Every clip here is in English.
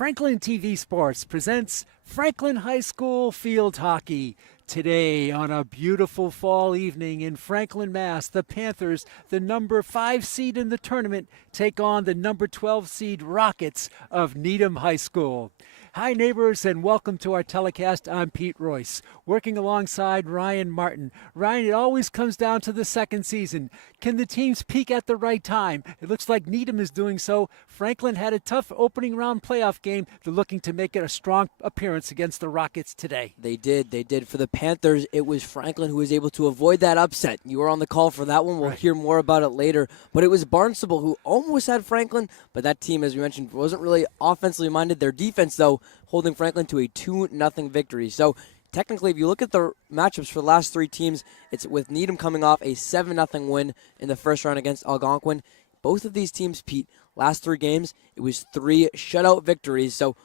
Franklin TV Sports presents Franklin High School Field Hockey. Today, on a beautiful fall evening in Franklin, Mass., the Panthers, the number 5 seed in the tournament, take on the number 12 seed Rockets of Needham High School. Hi, neighbors, and welcome to our telecast. I'm Pete Royce, working alongside Ryan Martin. Ryan, it always comes down to the second season. Can the teams peak at the right time? It looks like Needham is doing so. Franklin had a tough opening round playoff game. They're looking to make it a strong appearance against the Rockets today. They did. For the Panthers, it was Franklin who was able to avoid that upset. You were on the call for that one. We'll hear more about it later. But it was Barnstable who almost had Franklin, but that team, as we mentioned, wasn't really offensively minded. Their defense, though, holding Franklin to a 2-0 victory. So technically, if you look at the matchups for the last three teams, it's with Needham coming off a 7-0 win in the first round against Algonquin. Both of these teams, Pete, last three games, it was 3 shutout victories. So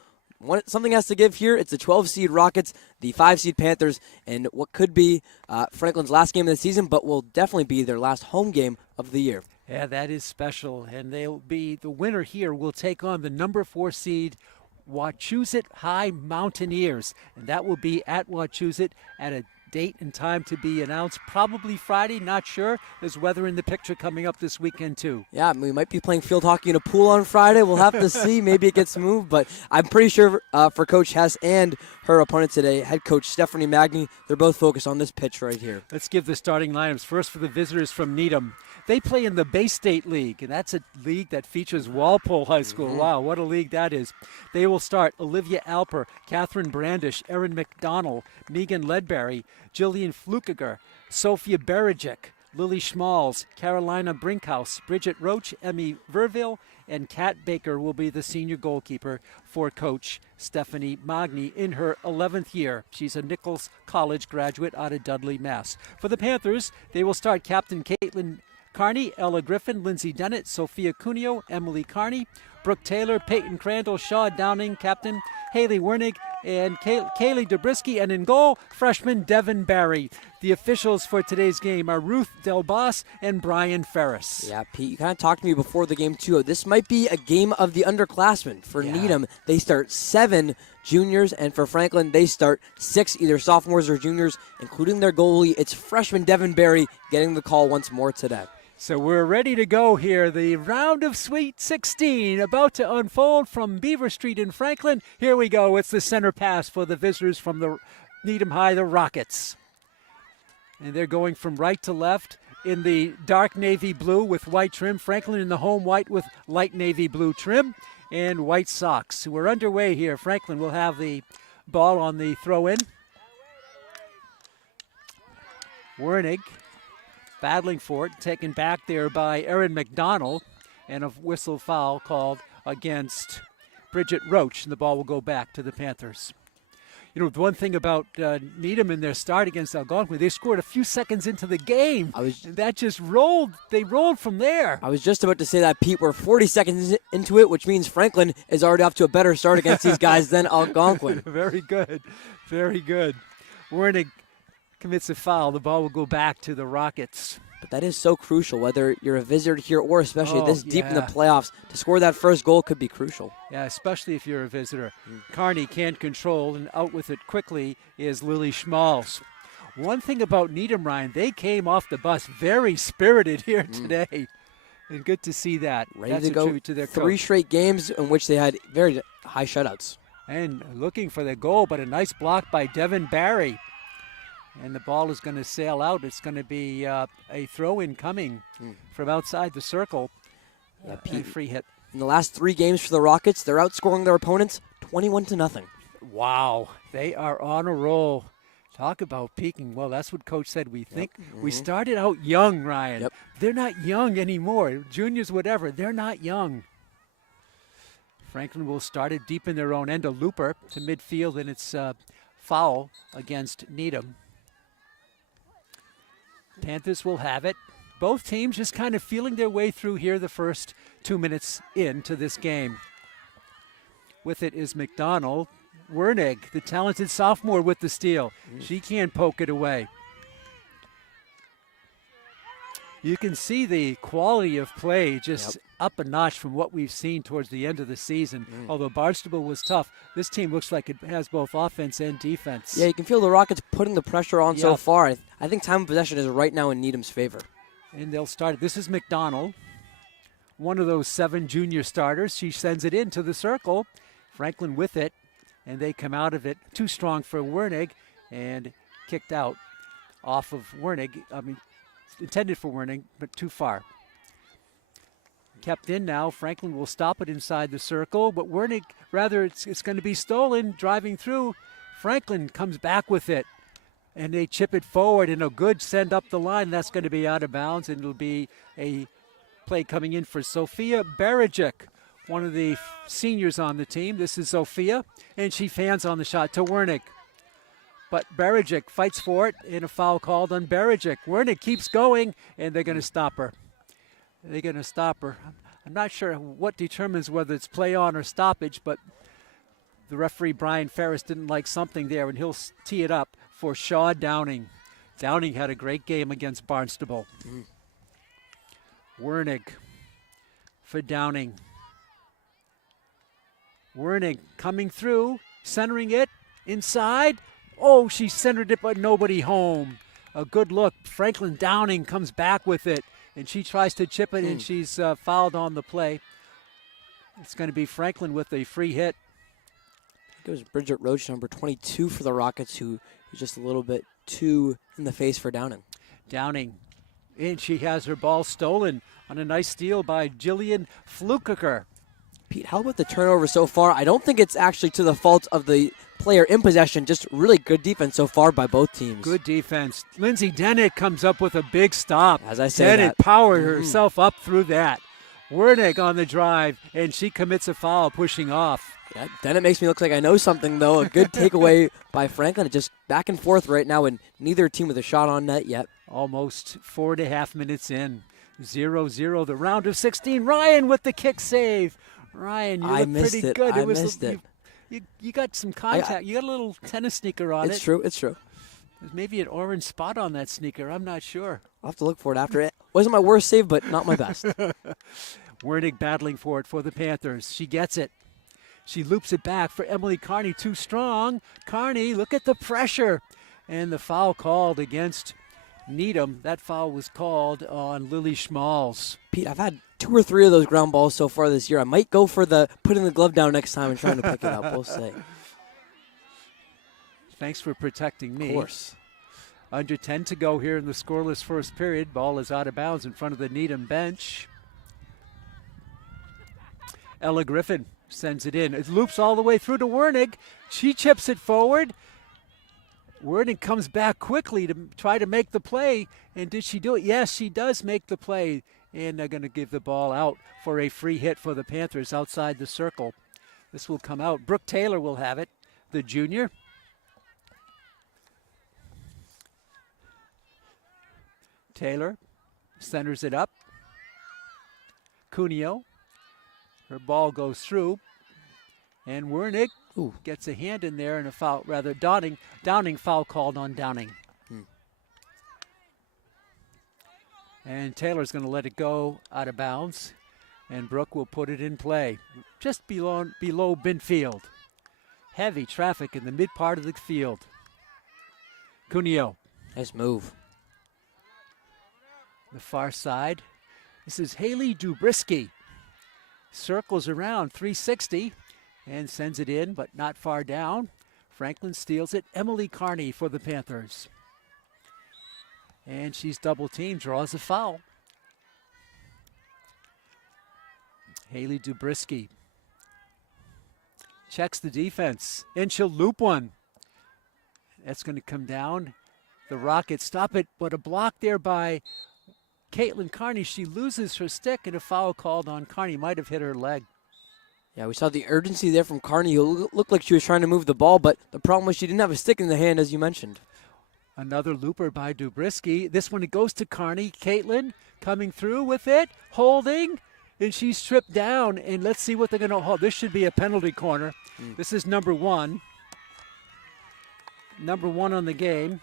something has to give here. It's the 12-seed Rockets, the 5-seed Panthers, and what could be Franklin's last game of the season, but will definitely be their last home game of the year. Yeah, that is special, and they'll be the winner here will take on the number 4 seed Wachusett High Mountaineers, and that will be at Wachusett at a date and time to be announced, probably Friday, not sure. There's weather in the picture coming up this weekend too. Yeah, we might be playing field hockey in a pool on Friday. We'll have to see. Maybe it gets moved, but I'm pretty sure for Coach Hess and her opponent today, head coach Stephanie Magny, they're both focused on this pitch right here. Let's give the starting lineups. First for the visitors from Needham. They play in the Bay State League, and that's a league that features Walpole High School. Wow, what a league that is. They will start Olivia Alper, Catherine Brandish, Erin McDonald, Megan Ledbury, Jillian Flukiger, Sophia Berajic, Lily Schmalz, Carolina Brinkhouse, Bridget Roach, Emmy Verville, and Kat Baker will be the senior goalkeeper for Coach Stephanie Magny in her 11th year. She's a Nichols College graduate out of Dudley, Mass. For the Panthers, they will start Captain Caitlin Carney, Ella Griffin, Lindsay Dennett, Sophia Cuneo, Emily Carney, Brooke Taylor, Peyton Crandall, Shaw Downing, Captain Haley Wernig, and Kaylee Dobrisky, and in goal, freshman Devin Barry. The officials for today's game are Ruth Delbos and Brian Ferris. Yeah, Pete, you kind of talked to me before the game, too. This might be a game of the underclassmen. For Needham, they start 7 juniors, and for Franklin, they start 6, either sophomores or juniors, including their goalie. It's freshman Devin Barry getting the call once more today. So we're ready to go here. The round of Sweet 16 about to unfold from Beaver Street in Franklin. Here we go. It's the center pass for the visitors from the Needham High, the Rockets. And they're going from right to left in the dark navy blue with white trim. Franklin in the home white with light navy blue trim and white socks. We're underway here. Franklin will have the ball on the throw-in. Wernig battling for it, taken back there by Erin McDonald, and a whistle foul called against Bridget Roach, and the ball will go back to the Panthers. You know, the one thing about Needham in their start against Algonquin, they scored a few seconds into the game. And that just rolled. They rolled from there. I was just about to say that, Pete. We're 40 seconds into it, which means Franklin is already off to a better start against these guys than Algonquin. Very good. Very good. Wernig commits a foul. The ball will go back to the Rockets. But that is so crucial, whether you're a visitor here or especially this deep in the playoffs. To score that first goal could be crucial. Yeah, especially if you're a visitor. Carney can't control, and out with it quickly is Lily Schmalz. One thing about Needham, Ryan, they came off the bus very spirited here today. And good to see that. Ready That's to go. A tribute to their 3 coach. straight games in which they had very high shutouts. And looking for the goal, but a nice block by Devin Barry. And the ball is going to sail out. It's going to be a throw-in coming from outside the circle. Yeah, A free hit. In the last 3 games for the Rockets, they're outscoring their opponents 21-0. Wow, they are on a roll. Talk about peaking. Well, that's what Coach said. We think we started out young, Ryan. They're not young anymore. Juniors, whatever, they're not young. Franklin will start it deep in their own end. A looper to midfield, and it's foul against Needham. Panthers will have it. Both teams just kind of feeling their way through here the first 2 minutes into this game. With it is McDonald. Wernig, the talented sophomore, with the steal. She can't poke it away. You can see the quality of play just up a notch from what we've seen towards the end of the season. Although Barnstable was tough, this team looks like it has both offense and defense. Yeah, you can feel the Rockets putting the pressure on so Yep. far. I think time of possession is right now in Needham's favor. And they'll start it. This is McDonald, one of those 7 junior starters. She sends it into the circle. Franklin with it, and they come out of it. Too strong for Wernig, and kicked out off of Wernig. I mean, intended for Wernig, but too far. Kept in now. Franklin will stop it inside the circle, but Wernig, rather, it's going to be stolen. Driving through, Franklin comes back with it, and they chip it forward, and a good send up the line. That's going to be out of bounds, and it'll be a play coming in for Sophia Barajic, one of the seniors on the team. This is Sophia, and she fans on the shot to Wernig. But Barajic fights for it, and a foul called on Barajic. Wernig keeps going, and they're going to stop her. They're going to stop her. I'm not sure what determines whether it's play on or stoppage, but the referee, Brian Ferris, didn't like something there, and he'll tee it up for Shaw Downing. Downing had a great game against Barnstable. Wernig for Downing. Wernig coming through, centering it inside. Oh, she centered it, but nobody home. A good look. Franklin Downing comes back with it, and she tries to chip it, and she's fouled on the play. It's going to be Franklin with a free hit. It was Bridget Roach, number 22 for the Rockets, who is just a little bit too in the face for Downing. Downing, and she has her ball stolen on a nice steal by Jillian Flukiger. Pete, how about the turnover so far? I don't think it's actually to the fault of the player in possession, just really good defense so far by both teams. Good defense. Lindsay Dennett comes up with a big stop. As I say, Dennett powered herself up through that. Wernig on the drive, and she commits a foul, pushing off. Yeah, Dennett makes me look like I know something, though. A good takeaway by Franklin. Just back and forth right now, and neither team with a shot on net yet. Almost 4.5 minutes in. 0-0, the round of 16. Ryan with the kick save. Ryan, you look pretty good. I missed it. You got some contact. You got a little tennis sneaker on it. It's true. It's true. There's maybe an orange spot on that sneaker. I'm not sure. I'll have to look for it after it. Wasn't my worst save, but not my best. Wernig battling for it for the Panthers. She gets it. She loops it back for Emily Carney. Too strong. Carney, look at the pressure. And the foul called against Needham. That foul was called on Lily Schmalz. Pete, I've had 2 or 3 of those ground balls so far this year. I might go for the putting the glove down next time and trying to pick it up. We'll see. Thanks for protecting me. Of course. Under 10 to go here in the scoreless first period. Ball is out of bounds in front of the Needham bench. Ella Griffin sends it in. It loops all the way through to Wernig. She chips it forward. Wernig comes back quickly to try to make the play. And did she do it? Yes, she does make the play. And they're going to give the ball out for a free hit for the Panthers outside the circle. This will come out. Brooke Taylor will have it, the junior. Taylor centers it up. Cuneo. Her ball goes through. And Wernig gets a hand in there and a foul, rather Downing foul called on Downing. And Taylor's going to let it go out of bounds. And Brooke will put it in play. Just below Binfield. Heavy traffic in the mid part of the field. Cuneo. Nice move. The far side. This is Haley Dubrisky. Circles around 360 and sends it in, but not far down. Franklin steals it. Emily Carney for the Panthers. And she's double teamed, draws a foul. Haley Dubrisky checks the defense, and she'll loop one. That's going to come down. The Rockets stop it, but a block there by Caitlin Carney. She loses her stick, and a foul called on Carney. Might have hit her leg. Yeah, we saw the urgency there from Carney, who looked like she was trying to move the ball, but the problem was she didn't have a stick in the hand, as you mentioned. Another looper by Dubrisky. This one, it goes to Carney. Caitlin coming through with it, holding, and she's stripped down. And let's see what they're going to hold. This should be a penalty corner. This is number 1. Number 1 on the game.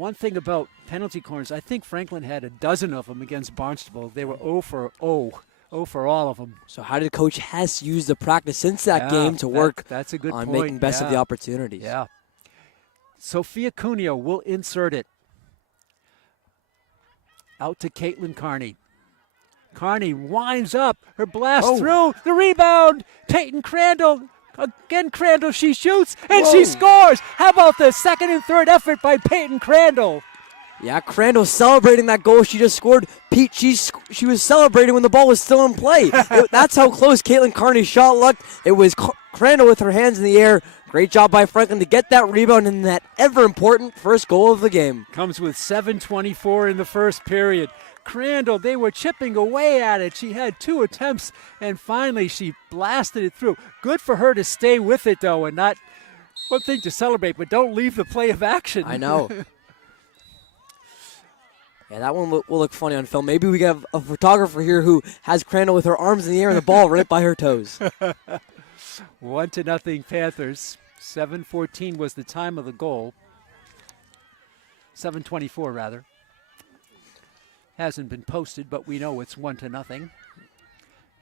One thing about penalty corners, I think Franklin had a dozen of them against Barnstable. They were 0 for 0. 0 for all of them. So how did Coach Hess use the practice since that game to work that's a good on point. making best of the opportunities? Yeah. Sophia Cuneo will insert it. Out to Caitlin Carney. Carney winds up. Her blast through. The rebound. Peyton Crandall. Again, Crandall, she shoots, and she scores. How about the second and third effort by Peyton Crandall? Yeah, Crandall celebrating that goal she just scored. Pete, she was celebrating when the ball was still in play. That's how close Caitlin Carney's shot looked. It was Crandall with her hands in the air. Great job by Franklin to get that rebound and that ever-important first goal of the game. Comes with 7:24 in the first period. Crandall, they were chipping away at it. She had 2 attempts, and finally she blasted it through. Good for her to stay with it, though, and not one thing to celebrate, but don't leave the play of action. I know. Yeah, that one will look funny on film. Maybe we have a photographer here who has Crandall with her arms in the air and the ball right by her toes. 1-0 Panthers. 7:14 was the time of the goal. 7:24 rather. Hasn't been posted, but we know it's 1-0.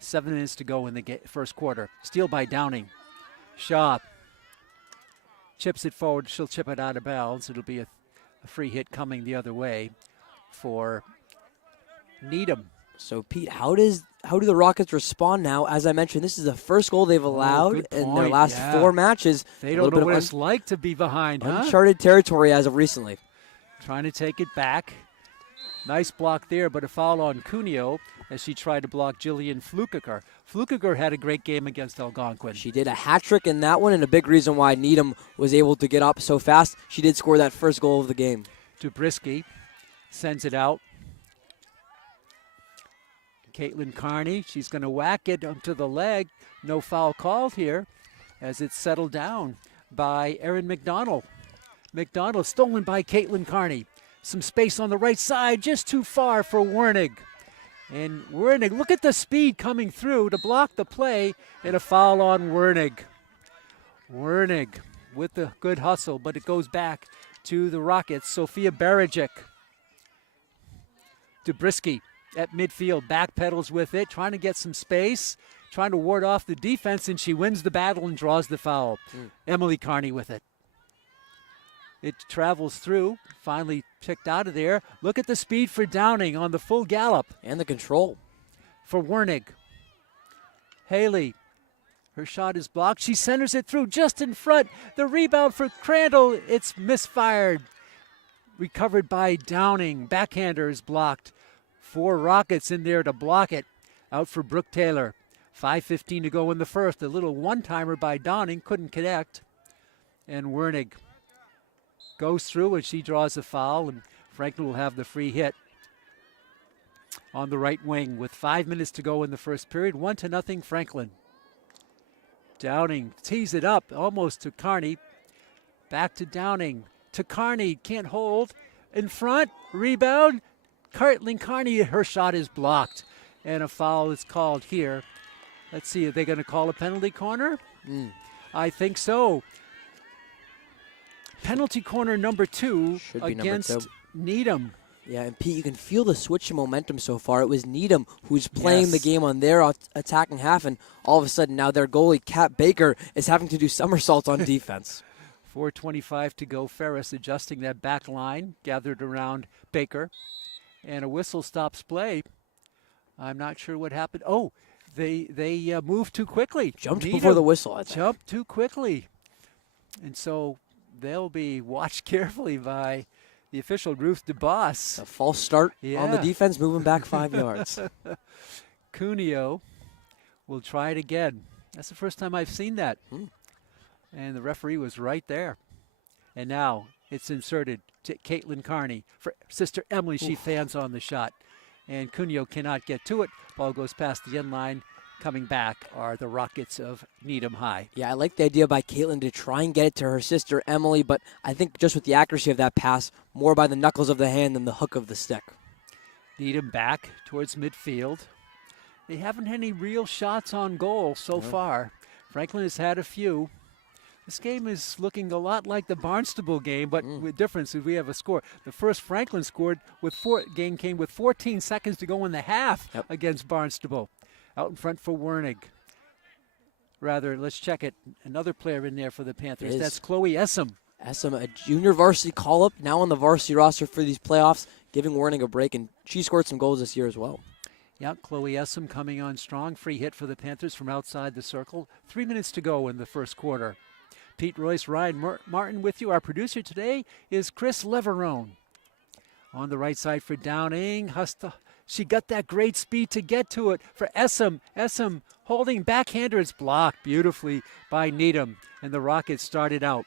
7 minutes to go in the first quarter. Steal by Downing. Shaw chips it forward. She'll chip it out of bounds. It'll be a free hit coming the other way for Needham. So, Pete, how do the Rockets respond now? As I mentioned, this is the first goal they've allowed in their last 4 matches. They don't know what it's like to be behind, uncharted territory as of recently. Trying to take it back. Nice block there, but a foul on Cuneo as she tried to block Jillian Flukiger. Flukiger had a great game against Algonquin. She did a hat trick in that one, and a big reason why Needham was able to get up so fast. She did score that first goal of the game. Dubrisky sends it out. Caitlin Carney, she's going to whack it onto the leg. No foul called here as it's settled down by Erin McDonald. McDonald stolen by Caitlin Carney. Some space on the right side, just too far for Wernig. And Wernig, look at the speed coming through to block the play, and a foul on Wernig. Wernig with the good hustle, but it goes back to the Rockets. Sophia Barajic. Dubrisky at midfield, backpedals with it, trying to get some space, trying to ward off the defense, and she wins the battle and draws the foul. Emily Carney with it. It travels through, finally picked out of there. Look at the speed for Downing on the full gallop. And the control. For Wernig. Haley, her shot is blocked. She centers it through just in front. The rebound for Crandall, it's misfired. Recovered by Downing. Backhander is blocked. 4 Rockets in there to block it. Out for Brooke Taylor. 5:15 to go in the first. A little one-timer by Downing, couldn't connect. And Wernig goes through and she draws a foul, and Franklin will have the free hit on the right wing with 5 minutes to go in the first period. 1-0 Franklin. Downing tees it up almost to Carney. Back to Downing. To Carney, can't hold. In front, rebound. Caitlin Carney, her shot is blocked. And a foul is called here. Let's see, are they going to call a penalty corner? I think so. Penalty corner number 2 against Needham. Yeah, and Pete, you can feel the switch in momentum so far. It was Needham who's playing the game on their attacking half, and all of a sudden now their goalie, Kat Baker, is having to do somersaults on defense. 4:25 to go. Ferris adjusting that back line, gathered around Baker. And a whistle stops play. I'm not sure what happened. Oh, they moved too quickly. Jumped before the whistle, I think. Jumped too quickly. And so they'll be watched carefully by the official, Ruth DeBoss. A false start on the defense, moving back 5 yards. Cuneo will try it again. That's the first time I've seen that. And the referee was right there. And now it's inserted to Caitlin Carney. For Sister Emily, she fans on the shot. And Cuneo cannot get to it. Ball goes past the end line. Coming back are the Rockets of Needham High. Yeah, I like the idea by Caitlin to try and get it to her sister Emily, but I think just with the accuracy of that pass, more by the knuckles of the hand than the hook of the stick. Needham back towards midfield. They haven't had any real shots on goal so far. Franklin has had a few. This game is looking a lot like the Barnstable game, but with difference is we have a score. The first Franklin scored with game came with 14 seconds to go in the half against Barnstable. Out in front for Wernig. Rather, let's check it. Another player in there for the Panthers. That's Chloe Essam. Essam, a junior varsity call-up, now on the varsity roster for these playoffs, giving Wernig a break, and she scored some goals this year as well. Yeah, Chloe Essam coming on strong. Free hit for the Panthers from outside the circle. 3 minutes to go in the first quarter. Pete Royce, Ryan Martin with you. Our producer today is Chris Leverone. On the right side for Downing. She got that great speed to get to it for Essam. Essam holding backhander. It's blocked beautifully by Needham. And the Rockets started out.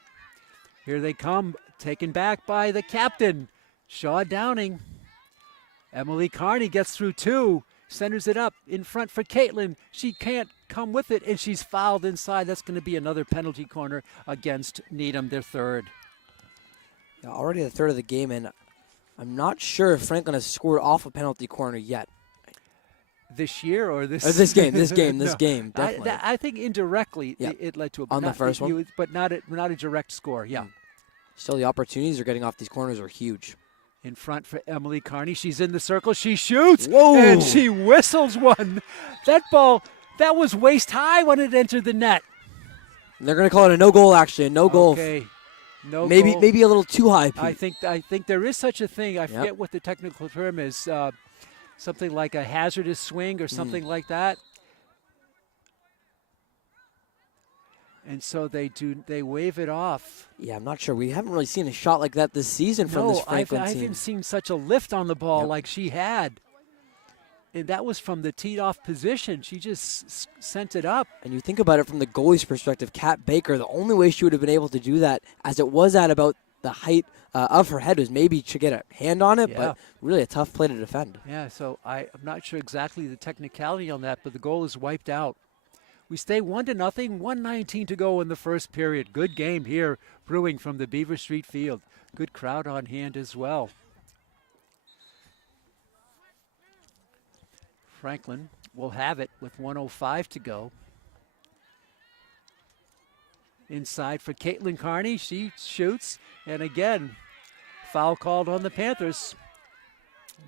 Here they come, taken back by the captain, Shaw Downing. Emily Carney gets through two, centers it up in front for Caitlin. She can't come with it, and she's fouled inside. That's going to be another penalty corner against Needham, their third. Yeah, already the third of the game, and I'm not sure if Franklin has scored off a penalty corner yet. This year or this? This game, no, game, definitely. I think indirectly it led to a on the first one, but not a direct score. Yeah. Still, the opportunities they're getting off these corners are huge. In front for Emily Carney. She's in the circle. She shoots. Whoa. And she whistles one. That ball, that was waist high when it entered the net. And they're going to call it a no goal. Actually, a no goal. Okay. No maybe goal. Maybe a little too high, Pete. I think there is such a thing. I forget what the technical term is. Something like a hazardous swing or something like that. And so they wave it off. Yeah, I'm not sure. We haven't really seen a shot like that this season from this Franklin team. I haven't seen such a lift on the ball like she had. And that was from the teed-off position. She just sent it up. And you think about it from the goalie's perspective, Kat Baker, the only way she would have been able to do that, as it was at about the height of her head, was maybe to get a hand on it, but really a tough play to defend. Yeah, so I'm not sure exactly the technicality on that, but the goal is wiped out. We stay 1-0, 1:19 to go in the first period. Good game here brewing from the Beaver Street Field. Good crowd on hand as well. Franklin will have it with 1:05 to go. Inside for Caitlin Carney. She shoots. And again, foul called on the Panthers.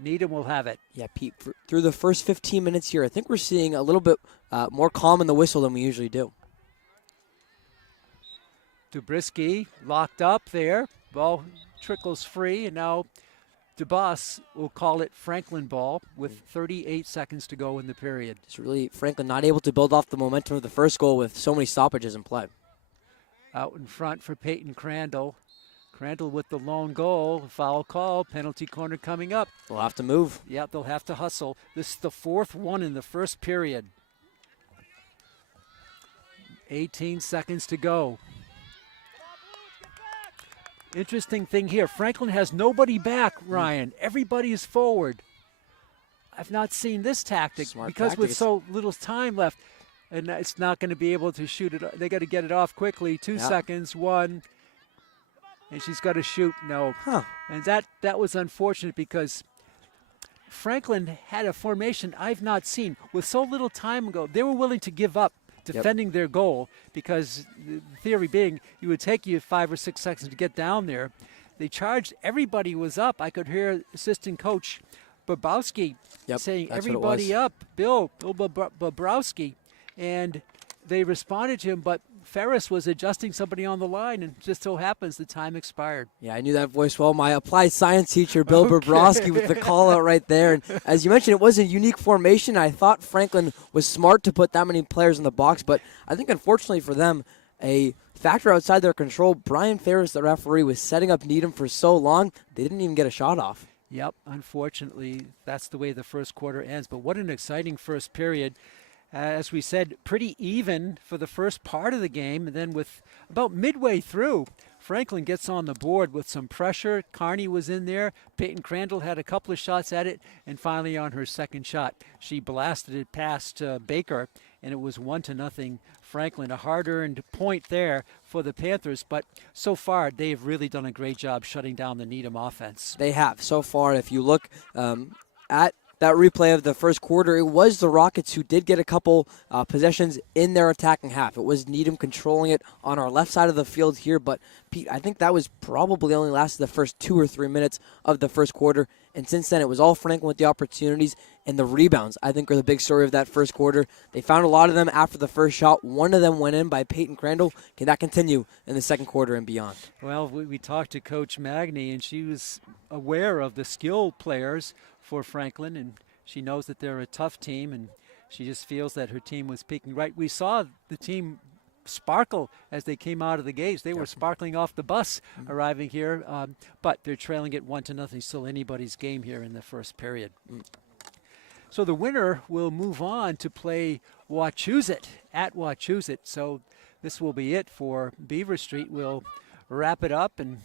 Needham will have it. Yeah, Pete, through the first 15 minutes here, I think we're seeing a little bit more calm in the whistle than we usually do. Dubrisky locked up there. Ball trickles free, and now DeBoss will call it Franklin ball with 38 seconds to go in the period. It's really Franklin not able to build off the momentum of the first goal with so many stoppages in play. Out in front for Peyton Crandall. Crandall with the lone goal. Foul call. Penalty corner coming up. They'll have to move. Yeah, they'll have to hustle. This is the fourth one in the first period. 18 seconds to go. Interesting thing here. Franklin has nobody back, Ryan. Everybody is forward. I've not seen this tactic with so little time left. And it's not going to be able to shoot it. They got to get it off quickly. 2 seconds, one. And she's got to shoot. No. And that was unfortunate because Franklin had a formation I've not seen. With so little time ago, they were willing to give up defending their goal because the theory being it would take you 5 or 6 seconds to get down there. They charged. Everybody was up. I could hear assistant coach Bobrowski saying, everybody up, Bill Bobrowski. And they responded to him, but Ferris was adjusting somebody on the line, and just so happens the time expired. Yeah, I knew that voice well. My applied science teacher, Bill Bobrowski, with the call out right there. And as you mentioned, it was a unique formation. I thought Franklin was smart to put that many players in the box, but I think unfortunately for them, a factor outside their control, Brian Ferris, the referee, was setting up Needham for so long, they didn't even get a shot off. Yep, unfortunately, that's the way the first quarter ends. But what an exciting first period. As we said, pretty even for the first part of the game. And then with about midway through, Franklin gets on the board with some pressure. Carney was in there. Peyton Crandall had a couple of shots at it. And finally on her second shot, she blasted it past Baker. And it was 1-0 Franklin. A hard-earned point there for the Panthers. But so far, they've really done a great job shutting down the Needham offense. They have. So far, if you look at that replay of the first quarter, it was the Rockets who did get a couple possessions in their attacking half. It was Needham controlling it on our left side of the field here, but Pete, I think that was probably only lasted the first 2 or 3 minutes of the first quarter, and since then it was all Franklin with the opportunities, and the rebounds, I think, are the big story of that first quarter. They found a lot of them after the first shot. One of them went in by Peyton Crandall. Can that continue in the second quarter and beyond? Well, we talked to Coach Magny, and she was aware of the skill players for Franklin, and she knows that they're a tough team, and she just feels that her team was peaking right. We saw the team sparkle as they came out of the gates. They were sparkling off the bus arriving here, but they're trailing it 1-0. Still anybody's game here in the first period. So the winner will move on to play Wachusett at Wachusett. So this will be it for Beaver Street. We'll wrap it up. And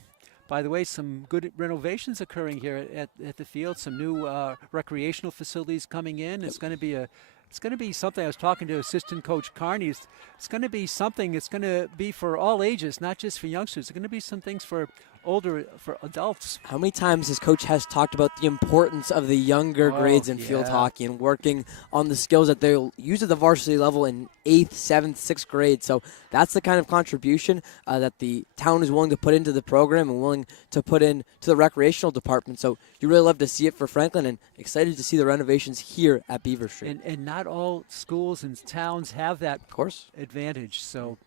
by the way, some good renovations occurring here at the field. Some new recreational facilities coming in. It's going to be something. I was talking to assistant coach Carney. It's going to be something. It's going to be for all ages, not just for youngsters. It's going to be some things for adults. How many times has Coach Hess talked about the importance of the younger grades in field hockey and working on the skills that they'll use at the varsity level in 8th, 7th, 6th grade? So that's the kind of contribution that the town is willing to put into the program and willing to put into the recreational department. So you really love to see it for Franklin, and excited to see the renovations here at Beaver Street. And not all schools and towns have that advantage. So,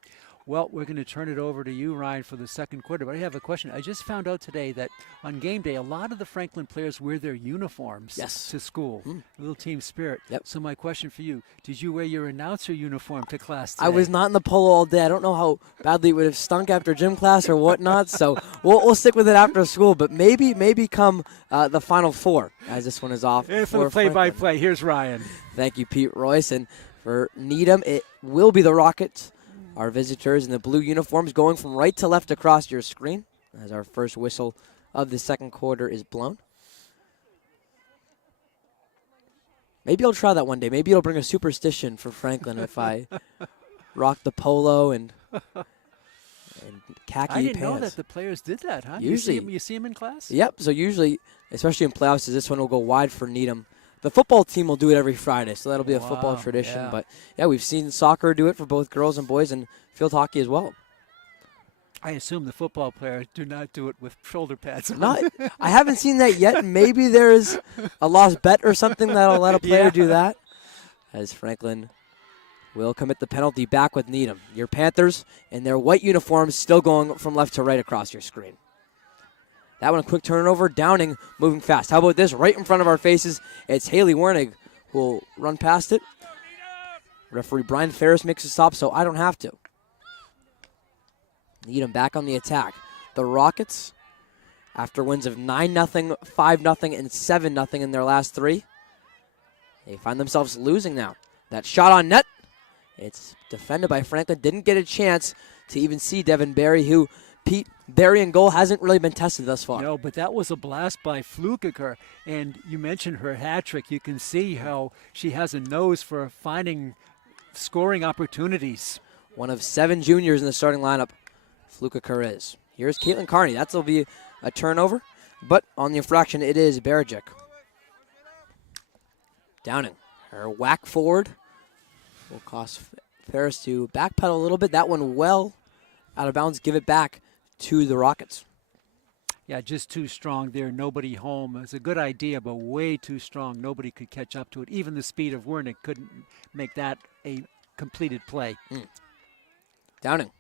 well, we're going to turn it over to you, Ryan, for the second quarter. But I have a question. I just found out today that on game day, a lot of the Franklin players wear their uniforms to school. A little team spirit. So my question for you, did you wear your announcer uniform to class today? I was not in the polo all day. I don't know how badly it would have stunk after gym class or whatnot. So we'll stick with it after school. But maybe come the Final Four, as this one is off. And for the play-by-play, here's Ryan. Thank you, Pete Royce. And for Needham, it will be the Rockets. Our visitors in the blue uniforms going from right to left across your screen as our first whistle of the second quarter is blown. Maybe I'll try that one day. Maybe it'll bring a superstition for Franklin if I rock the polo and khaki pants. I didn't know that the players did that, huh? Usually. You see them in class? Yep. So usually, especially in playoffs, this one will go wide for Needham. The football team will do it every Friday, so that'll be a football tradition. Yeah. But, yeah, we've seen soccer do it for both girls and boys, and field hockey as well. I assume the football players do not do it with shoulder pads on. I haven't seen that yet. Maybe there's a lost bet or something that'll let a player do that. As Franklin will commit the penalty back with Needham. Your Panthers in their white uniforms still going from left to right across your screen. That one, a quick turnover. Downing moving fast. How about this? Right in front of our faces, it's Haley Wernig who will run past it. Referee Brian Ferris makes a stop, so I don't have to. Needham back on the attack. The Rockets, after wins of 9-0, 5-0, and 7-0 in their last three, they find themselves losing now. That shot on net, it's defended by Franklin. Didn't get a chance to even see Devin Barry, who, Pete, Barry in goal hasn't really been tested thus far. No, but that was a blast by Flukiger. And you mentioned her hat trick. You can see how she has a nose for finding scoring opportunities. One of 7 juniors in the starting lineup, Flukiger is. Here's Caitlin Carney. That'll be a turnover. But on the infraction, it is Barajic. Downing. Her whack forward will cost Ferris to backpedal a little bit. That one well out of bounds. Give it back to the Rockets. Yeah, just too strong there. Nobody home. It's a good idea, but way too strong. Nobody could catch up to it. Even the speed of Wernick couldn't make that a completed play. Downing,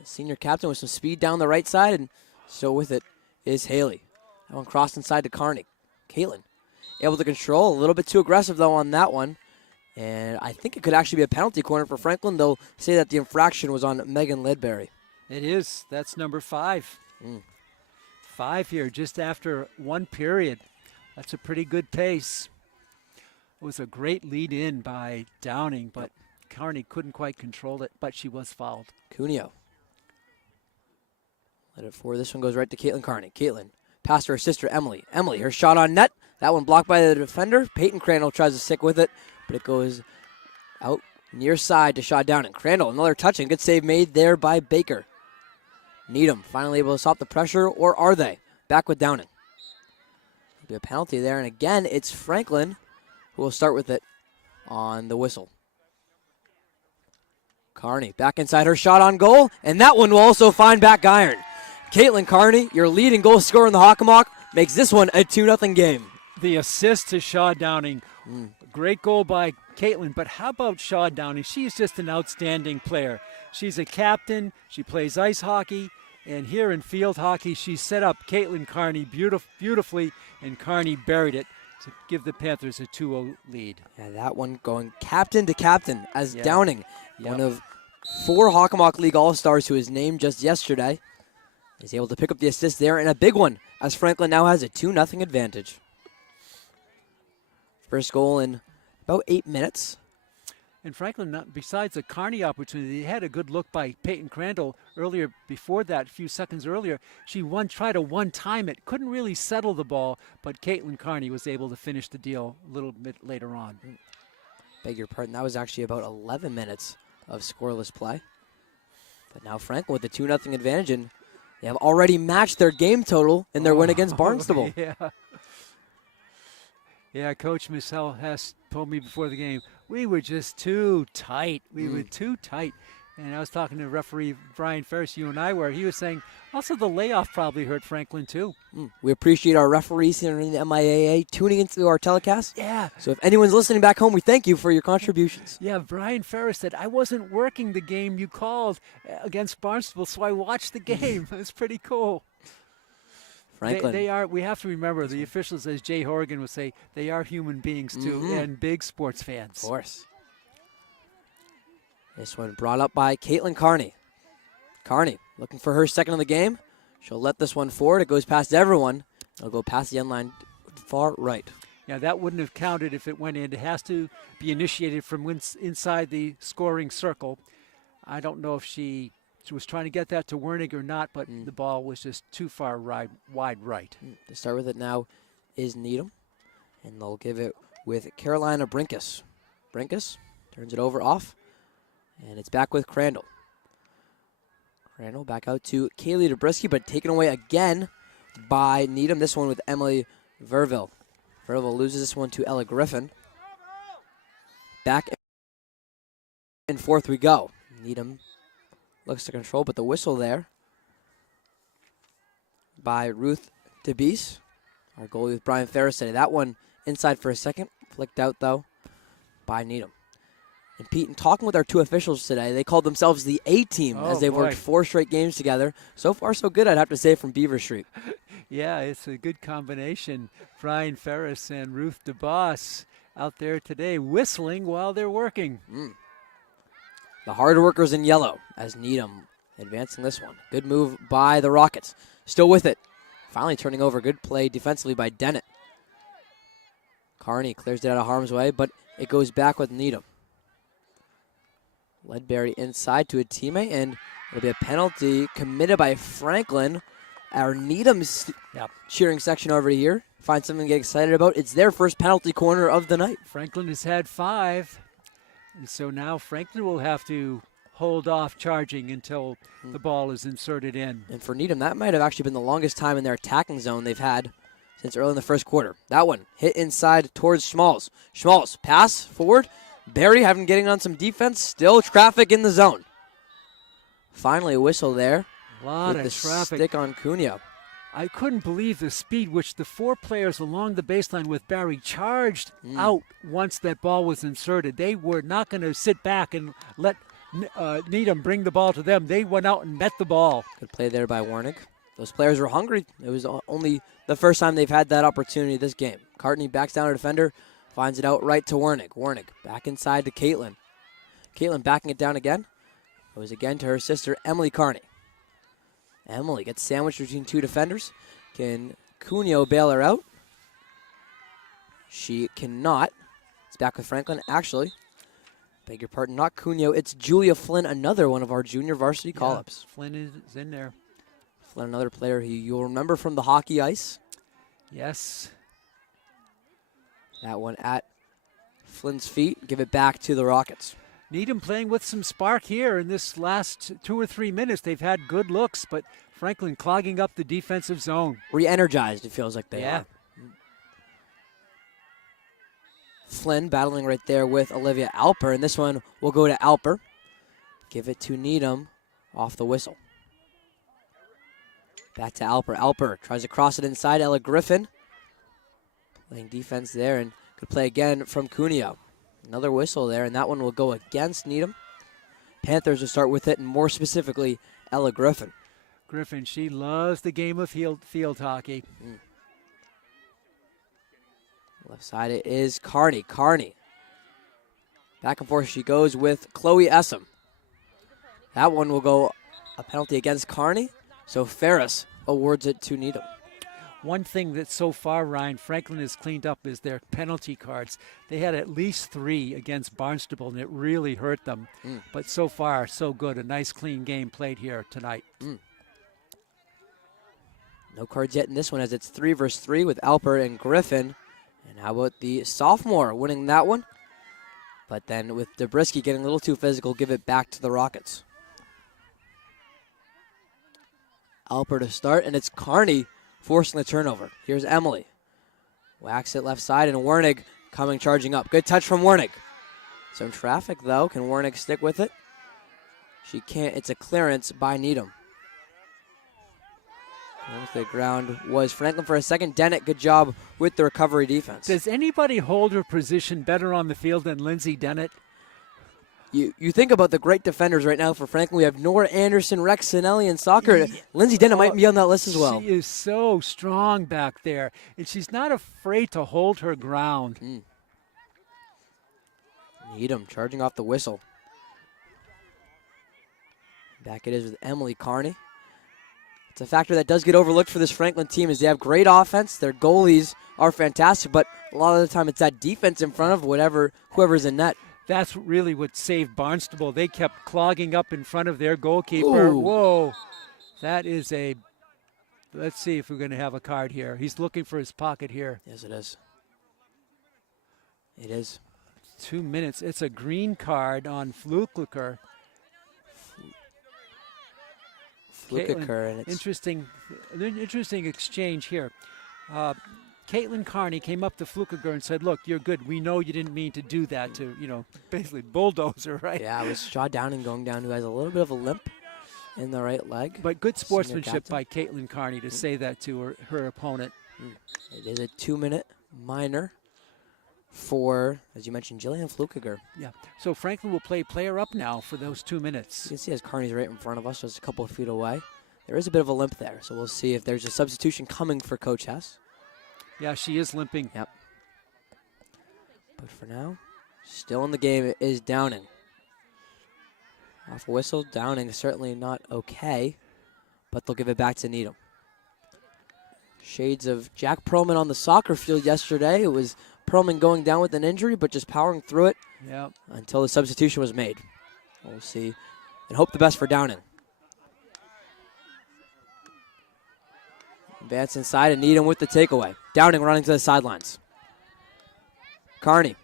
the senior captain with some speed down the right side, and so with it is Haley. That one crossed inside to Carney. Caitlin able to control. A little bit too aggressive, though, on that one. And I think it could actually be a penalty corner for Franklin. They'll say that the infraction was on Megan Ledbury. It is. That's number 5. 5 here, just after 1 period. That's a pretty good pace. It was a great lead in by Downing, but Carney couldn't quite control it, but she was fouled. Cuneo. Let it forward. This one goes right to Caitlin Carney. Caitlin past her sister Emily. Emily, her shot on net. That one blocked by the defender. Peyton Crandall tries to stick with it, but it goes out near side to Shaw Downing. Crandall, another touch, and good save made there by Baker. Needham finally able to stop the pressure, or are they? Back with Downing. There'll be a penalty there, and again, it's Franklin who will start with it on the whistle. Carney back inside her shot on goal, and that one will also find back iron. Caitlin Carney, your leading goal scorer in the Hockomock, makes this one a 2-0 game. The assist to Shaw Downing. Great goal by Caitlin, but how about Shaw Downing? She's just an outstanding player. She's a captain. She plays ice hockey. And here in field hockey, she set up Caitlin Carney beautifully, and Carney buried it to give the Panthers a 2-0 lead. Yeah, that one going captain to captain as Downing, one of 4 Hockomock League All-Stars who was named just yesterday, is able to pick up the assist there, and a big one as Franklin now has a 2-0 advantage. First goal in about 8 minutes. And Franklin, besides the Carney opportunity, they had a good look by Peyton Crandall earlier. Before that, a few seconds earlier, she tried to one-time it. Couldn't really settle the ball, but Caitlin Carney was able to finish the deal a little bit later on. Beg your pardon, that was actually about 11 minutes of scoreless play. But now Franklin with the 2-0 advantage, and they have already matched their game total in their win against Barnstable. Yeah, Coach Michelle Hess told me before the game, we were just too tight. We were too tight. And I was talking to referee Brian Ferris, you and I were. He was saying also the layoff probably hurt Franklin too. We appreciate our referees here in the MIAA tuning into our telecast. Yeah. So if anyone's listening back home, we thank you for your contributions. Yeah, Brian Ferris said, I wasn't working the game you called against Barnstable, so I watched the game. It was pretty cool. Franklin. They are. We have to remember the officials, as Jay Horgan would say, they are human beings too, and big sports fans. Of course. This one brought up by Caitlin Carney. Carney looking for her second of the game. She'll let this one forward. It goes past everyone. It'll go past the end line far right. Yeah, that wouldn't have counted if it went in. It has to be initiated from inside the scoring circle. I don't know if she was trying to get that to Wernig or not, but the ball was just too far wide right. To start with it now is Needham, and they'll give it with Carolina Brinkus. Brinkus turns it over off, and it's back with Crandall. Crandall back out to Kaylee Dobrisky, but taken away again by Needham. This one with Emily Verville. Verville loses this one to Ella Griffin. Back and forth we go. Needham looks to control, but the whistle there by Ruth DeBeese. Our goalie with Brian Ferris today. That one inside for a second. Flicked out, though, by Needham. And Pete, in talking with our 2 officials today, they called themselves the A-team as they've worked 4 straight games together. So far, so good, I'd have to say, from Beaver Street. Yeah, it's a good combination. Brian Ferris and Ruth DeBoss out there today whistling while they're working. The hard workers in yellow as Needham advancing this one. Good move by the Rockets. Still with it. Finally turning over. Good play defensively by Dennett. Carney clears it out of harm's way, but it goes back with Needham. Ledbury inside to a teammate, and it'll be a penalty committed by Franklin. Our Needham's cheering section over here. Find something to get excited about. It's their first penalty corner of the night. Franklin has had 5. And so now Franklin will have to hold off charging until the ball is inserted in. And for Needham, that might have actually been the longest time in their attacking zone they've had since early in the first quarter. That one hit inside towards Schmalz. Schmalz, pass forward. Barry getting on some defense. Still traffic in the zone. Finally a whistle there. A lot with of the traffic. Stick on Cunha. I couldn't believe the speed which the 4 players along the baseline with Barry charged out once that ball was inserted. They were not going to sit back and let Needham bring the ball to them. They went out and met the ball. Good play there by Warnick. Those players were hungry. It was only the first time they've had that opportunity this game. Cartney backs down a defender, finds it out right to Warnick. Warnick back inside to Caitlin. Caitlin backing it down again. Goes again to her sister, Emily Carney. Emily gets sandwiched between 2 defenders. Can Cunha bail her out? She cannot. It's back with Franklin. Actually, beg your pardon, not Cunha. It's Julia Flynn, another one of our junior varsity call-ups. Flynn is in there. Flynn, another player who you'll remember from the hockey ice. Yes. That one at Flynn's feet. Give it back to the Rockets. Needham playing with some spark here in this last 2 or 3 minutes. They've had good looks, but Franklin clogging up the defensive zone. Re-energized, it feels like they are. Flynn battling right there with Olivia Alper, and this one will go to Alper. Give it to Needham off the whistle. Back to Alper. Alper tries to cross it inside. Ella Griffin playing defense there, and could play again from Cuneo. Another whistle there, and that one will go against Needham. Panthers will start with it, and more specifically, Ella Griffin. Griffin, she loves the game of field hockey. Left side it is Carney. Carney. Back and forth she goes with Chloe Essam. That one will go a penalty against Carney, so Ferris awards it to Needham. One thing that so far, Ryan, Franklin has cleaned up is their penalty cards. They had at least 3 against Barnstable, and it really hurt them. But so far, so good. A nice, clean game played here tonight. No cards yet in this one, as it's 3 versus 3 with Alper and Griffin. And how about the sophomore winning that one? But then with Zabriskie getting a little too physical, give it back to the Rockets. Alper to start, and it's Carney forcing the turnover. Here's Emily. Whacks it left side, and Wernig coming charging up. Good touch from Wernig. Some traffic, though. Can Wernig stick with it? She can't. It's a clearance by Needham. Going to the ground was Franklin for a second. Dennett, good job with the recovery defense. Does anybody hold her position better on the field than Lindsay Dennett? You think about the great defenders right now for Franklin. We have Nora Anderson, Rex Sinelli in soccer. Lindsay Dennett might be on that list as well. She is so strong back there, and she's not afraid to hold her ground. Needham charging off the whistle. Back it is with Emily Carney. It's a factor that does get overlooked for this Franklin team is they have great offense. Their goalies are fantastic, but a lot of the time it's that defense in front of whoever's in net. That's really what saved Barnstable. They kept clogging up in front of their goalkeeper. Ooh. Whoa. That is let's see if we're going to have a card here. He's looking for his pocket here. Yes, it is. It is. 2 minutes. It's a green card on Flukliker. Flukiker, and it's interesting exchange here. Caitlin Carney came up to Flukiger and said, "Look, you're good. We know you didn't mean to do that to, basically bulldoze her, right?" Yeah, it was Shaw Downing going down, who has a little bit of a limp in the right leg. But good sportsmanship by Caitlin Carney to say that to her opponent. It is a 2-minute minor for, as you mentioned, Jillian Flukiger. Yeah. So Franklin will play player up now for those 2 minutes. You can see as Carney's right in front of us, just a couple of feet away. There is a bit of a limp there, so we'll see if there's a substitution coming for Coach Hess. Yeah, she is limping. Yep. But for now, still in the game is Downing. Off a whistle, Downing is certainly not okay, but they'll give it back to Needham. Shades of Jack Perlman on the soccer field yesterday. It was Perlman going down with an injury, but just powering through it until the substitution was made. We'll see and hope the best for Downing. Advance inside and Needham with the takeaway. Downing running to the sidelines. Carney.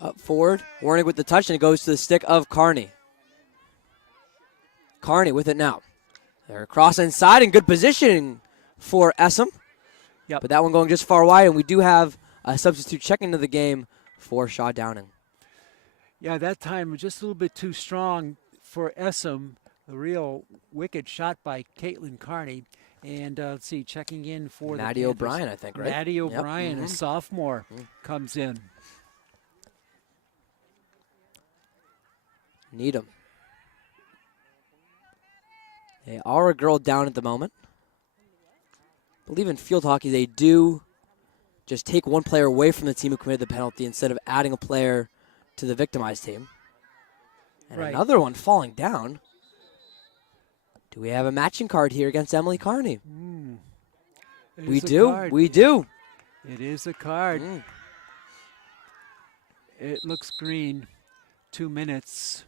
Up forward. Warning with the touch, and it goes to the stick of Carney. Carney with it now. They're across inside and good positioning for Essam. Yep. But that one going just far wide, and we do have a substitute checking into the game for Shaw Downing. Yeah, that time just a little bit too strong for Essam. A real wicked shot by Caitlin Carney. And let's see, checking in for Maddie O'Brien, I think, right? Maddie O'Brien, a sophomore, comes in. Needham. They are a girl down at the moment. I believe in field hockey they do just take one player away from the team who committed the penalty instead of adding a player to the victimized team. And another one falling down. Do we have a matching card here against Emily Carney? We do. We do. It is a card. It looks green. 2 minutes.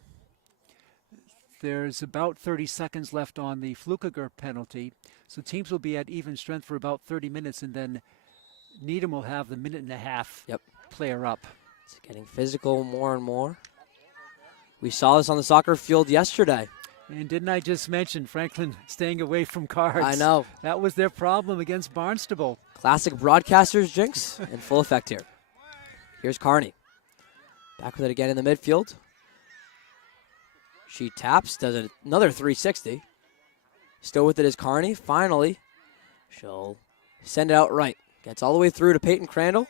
There's about 30 seconds left on the Flukiger penalty. So teams will be at even strength for about 30 minutes, and then Needham will have the minute and a half player up. It's getting physical more and more. We saw this on the soccer field yesterday. And didn't I just mention Franklin staying away from cards? I know. That was their problem against Barnstable. Classic broadcasters jinx in full effect here. Here's Carney. Back with it again in the midfield. She taps, does another 360. Still with it is Carney. Finally, she'll send it out right. Gets all the way through to Peyton Crandall.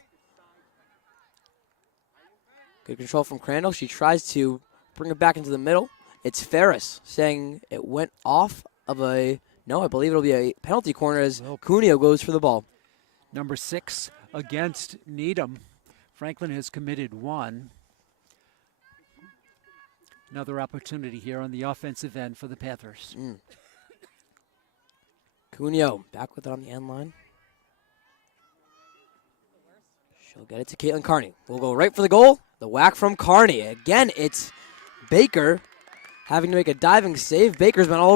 Good control from Crandall. She tries to bring it back into the middle. It's Ferris saying it went off of I believe it'll be a penalty corner as Cuneo goes for the ball. Number 6 against Needham. Franklin has committed 1. Another opportunity here on the offensive end for the Panthers. Cuneo back with it on the end line. She'll get it to Caitlin Carney. We'll go right for the goal. The whack from Carney. Again, it's Baker having to make a diving save. Baker's been all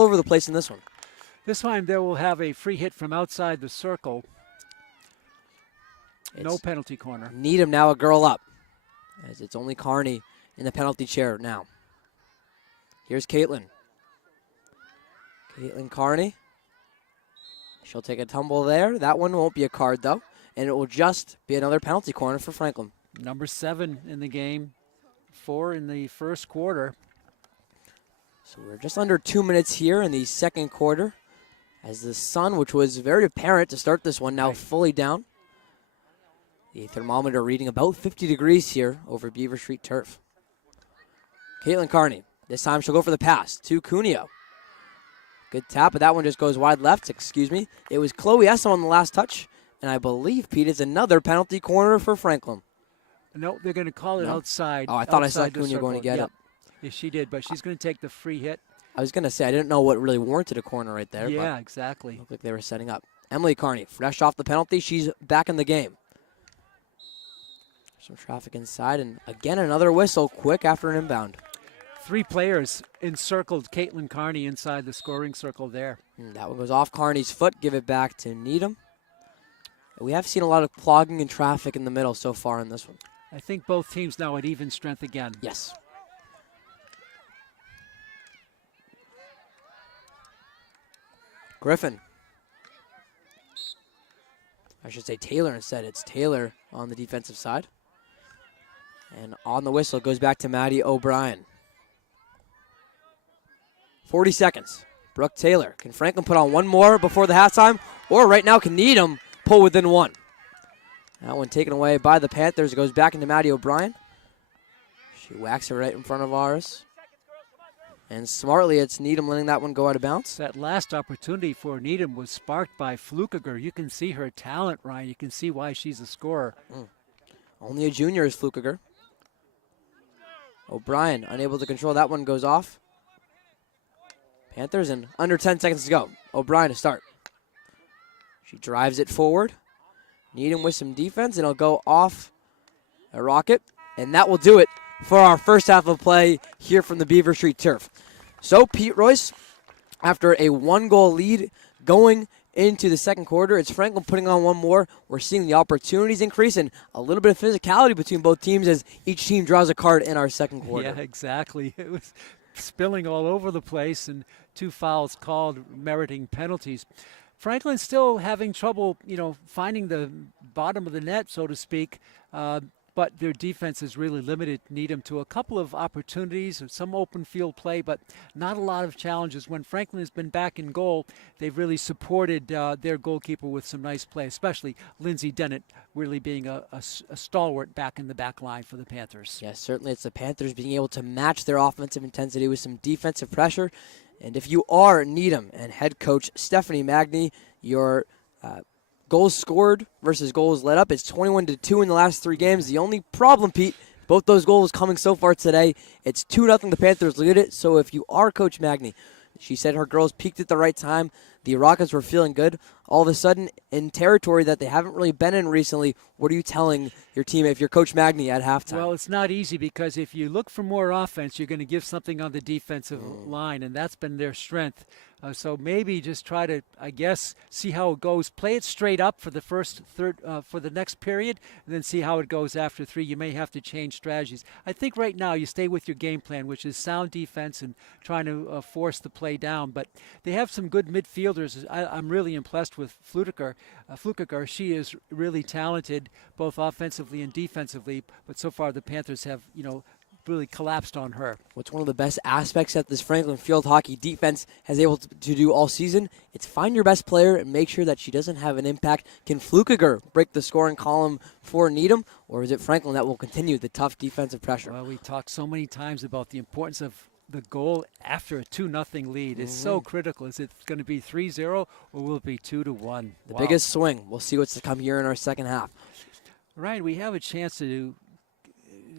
over the place in this one. This time they will have a free hit from outside the circle. No penalty corner. Needham now a girl up, as it's only Carney in the penalty chair now. Here's Caitlin. Caitlin Carney. She'll take a tumble there. That one won't be a card, though, and it will just be another penalty corner for Franklin. Number 7 in the game, 4 in the first quarter. So we're just under 2 minutes here in the second quarter, as the sun, which was very apparent to start this one, now fully down. The thermometer reading about 50 degrees here over Beaver Street turf. Caitlin Carney. This time she'll go for the pass to Cuneo. Good tap, but that one just goes wide left. Excuse me. It was Chloe Esso on the last touch, and I believe, Pete, it's another penalty corner for Franklin. No, they're going to call it outside. Oh, I thought I saw Cuneo going to get it. Yes, she did, but she's going to take the free hit. I was going to say, I didn't know what really warranted a corner right there. Yeah, exactly. Looked like they were setting up. Emily Carney, fresh off the penalty. She's back in the game. Some traffic inside, and again, another whistle quick after an inbound. 3 players encircled Caitlin Carney inside the scoring circle there. That one goes off Carney's foot. Give it back to Needham. We have seen a lot of clogging and traffic in the middle so far in this one. I think both teams now at even strength again. Yes. Griffin. I should say Taylor instead. It's Taylor on the defensive side. And on the whistle goes back to Maddie O'Brien. 40 seconds. Brooke Taylor. Can Franklin put on one more before the halftime? Or right now can Needham pull within 1? That one taken away by the Panthers. It goes back into Maddie O'Brien. She whacks it right in front of ours. And smartly, it's Needham letting that one go out of bounds. That last opportunity for Needham was sparked by Flukiger. You can see her talent, Ryan. You can see why she's a scorer. Only a junior is Flukiger. O'Brien unable to control. That one goes off. Panthers, and under 10 seconds to go. O'Brien to start. She drives it forward. Needham with some defense, and it'll go off a rocket. And that will do it for our first half of play here from the Beaver Street turf. So, Pete Royce, after a 1-goal lead going into the second quarter, it's Franklin putting on one more. We're seeing the opportunities increase and a little bit of physicality between both teams as each team draws a card in our second quarter. Yeah, exactly. It was spilling all over the place and 2 fouls called, meriting penalties. Franklin's still having trouble, finding the bottom of the net, so to speak. But their defense has really limited Needham to a couple of opportunities and some open field play, but not a lot of challenges. When Franklin has been back in goal, they've really supported their goalkeeper with some nice play, especially Lindsay Dennett really being a stalwart back in the back line for the Panthers. Yes, certainly it's the Panthers being able to match their offensive intensity with some defensive pressure. And if you are Needham and head coach Stephanie Magny, your goals scored versus goals let up, it's 21-2 in the last 3 games. The only problem, Pete, both those goals coming so far today, it's 2-0 the Panthers lead it. So if you are Coach Magny, she said her girls peaked at the right time. the Rockets were feeling good. All of a sudden, in territory that they haven't really been in recently, what are you telling your team if you're Coach Magny at halftime? Well, it's not easy because if you look for more offense, you're going to give something on the defensive line, and that's been their strength. So maybe just try to, I guess, see how it goes. Play it straight up for the for the next period, and then see how it goes after 3. You may have to change strategies. I think right now you stay with your game plan, which is sound defense and trying to force the play down. But they have some good midfielders. I'm really impressed with Flukiger. She is really talented, both offensively and defensively. But so far the Panthers have, really collapsed on her. What's one of the best aspects that this Franklin field hockey defense has able to do all season? It's find your best player and make sure that she doesn't have an impact. Can Flukiger break the scoring column for Needham, or is it Franklin that will continue the tough defensive pressure? Well, we talked so many times about the importance of the goal after a 2-0 lead. It's so critical. Is it going to be 3-0 or will it be 2-1? The biggest swing. We'll see what's to come here in our second half. Ryan, we have a chance to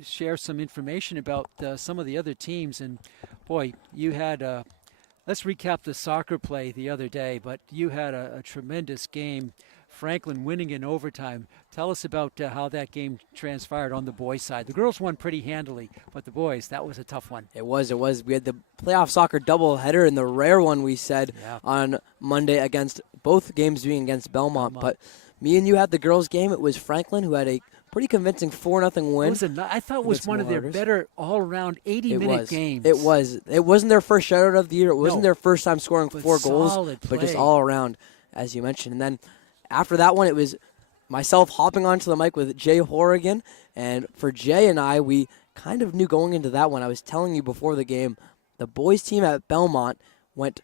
share some information about some of the other teams, and boy, you had let's recap the soccer play the other day, but you had a tremendous game. Franklin winning in overtime. Tell us about how that game transpired on the boys' side. The girls won pretty handily, but the boys, that was a tough one. It was. We had the playoff soccer doubleheader and the rare one we said on Monday against both games being against Belmont. But me and you had the girls' game. It was Franklin who had a pretty convincing 4-0 win. I thought it was one of their better all-around 80-minute games. It was. It wasn't their first shutout of the year. It wasn't their first time scoring 4 goals, but just all around, as you mentioned. And then after that one, it was myself hopping onto the mic with Jay Horrigan. And for Jay and I, we kind of knew going into that one. I was telling you before the game, the boys' team at Belmont went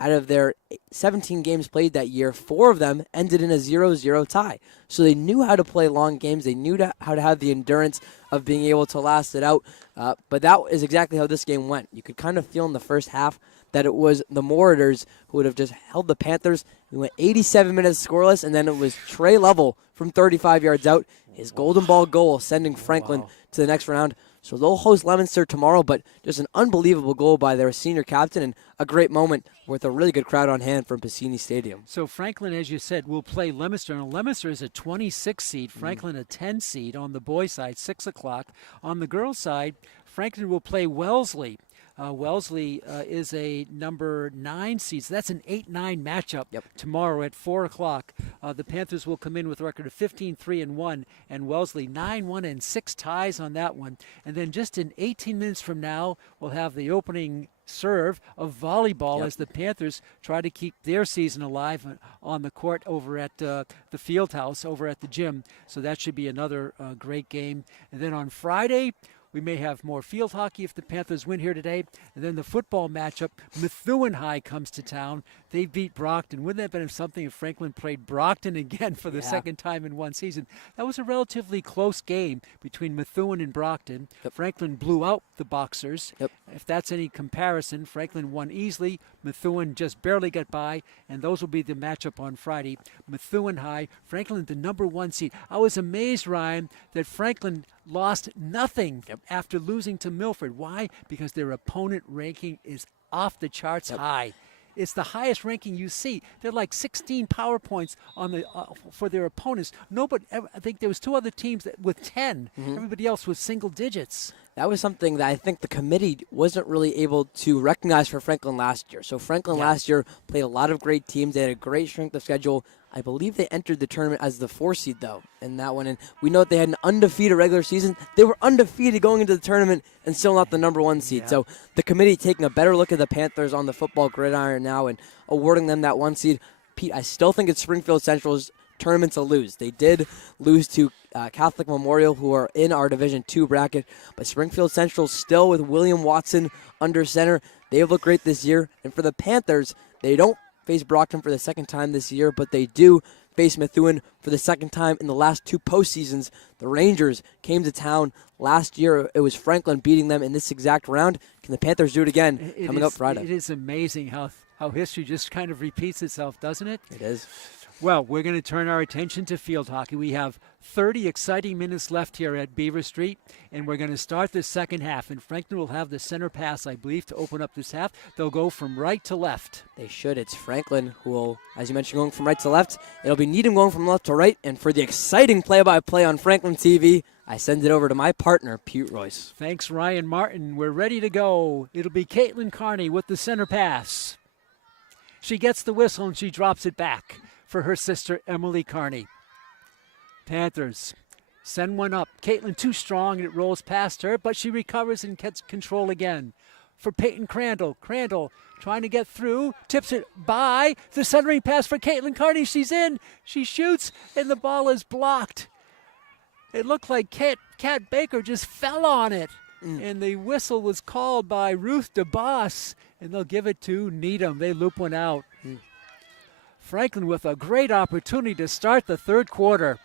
out of their 17 games played that year, 4 of them ended in a 0-0 tie. So they knew how to play long games. They knew how to have the endurance of being able to last it out. But that is exactly how this game went. You could kind of feel in the first half that it was the Moroiders who would have just held the Panthers. We went 87 minutes scoreless, and then it was Trey Level from 35 yards out, his golden ball goal sending Franklin to the next round. So they'll host Leominster tomorrow, but just an unbelievable goal by their senior captain and a great moment with a really good crowd on hand from Piscini Stadium. So Franklin, as you said, will play Leominster. And Leominster is a 26 seed, Franklin a 10 seed on the boys' side, 6 o'clock. On the girls' side, Franklin will play Wellesley. Wellesley is a number 9 seed, so that's an 8-9 matchup tomorrow at 4 o'clock. The Panthers will come in with a record of 15-3-1, and Wellesley 9-1 and 6 ties on that one. And then just in 18 minutes from now, we'll have the opening serve of volleyball as the Panthers try to keep their season alive on the court over at the field house, over at the gym. So that should be another great game. And then on Friday, we may have more field hockey if the Panthers win here today. And then the football matchup, Methuen High comes to town. They beat Brockton. Wouldn't that have been something if Franklin played Brockton again for the second time in one season? That was a relatively close game between Methuen and Brockton. Franklin blew out the Boxers. If that's any comparison, Franklin won easily. Methuen just barely got by, and those will be the matchup on Friday. Methuen High, Franklin the number 1 seed. I was amazed, Ryan, that Franklin lost nothing after losing to Milford. Why? Because their opponent ranking is off the charts high. It's the highest ranking you see. They're like 16 power points on the for their opponents. I think there was 2 other teams with 10. Everybody else was single digits. That was something that I think the committee wasn't really able to recognize for Franklin last year. So Franklin last year played a lot of great teams. They had a great strength of schedule. I believe they entered the tournament as the 4 seed, though, in that one. And we know that they had an undefeated regular season. They were undefeated going into the tournament and still not the number 1 seed. So the committee taking a better look at the Panthers on the football gridiron now and awarding them that 1 seed. Pete, I still think it's Springfield Central's tournament to lose. They did lose to Catholic Memorial, who are in our Division II bracket, but Springfield Central still with William Watson under center. They've looked great this year. And for the Panthers, they don't face Brockton for the second time this year, but they do face Methuen for the second time in the last 2 postseasons. The Rangers came to town last year. It was Franklin beating them in this exact round. Can the Panthers do it again coming up Friday? It is amazing how history just kind of repeats itself, doesn't it? It is. Well, we're going to turn our attention to field hockey. We have 30 exciting minutes left here at Beaver Street, and we're going to start the second half. And Franklin will have the center pass, I believe, to open up this half. They'll go from right to left. They should. It's Franklin who will, as you mentioned, going from right to left. It'll be Needham going from left to right. And for the exciting play-by-play on Franklin TV, I send it over to my partner, Pete Royce. Thanks, Ryan Martin. We're ready to go. It'll be Caitlin Carney with the center pass. She gets the whistle and she drops it back for her sister, Emily Carney. Panthers send one up. Caitlin too strong and it rolls past her, but she recovers and gets control again. For Peyton Crandall. Crandall trying to get through, tips it by. The centering pass for Caitlin Carney. She's in. She shoots, and the ball is blocked. It looked like Kat Baker just fell on it. And the whistle was called by Ruth DeBoss, and they'll give it to Needham. They loop one out. Franklin with a great opportunity to start the third quarter.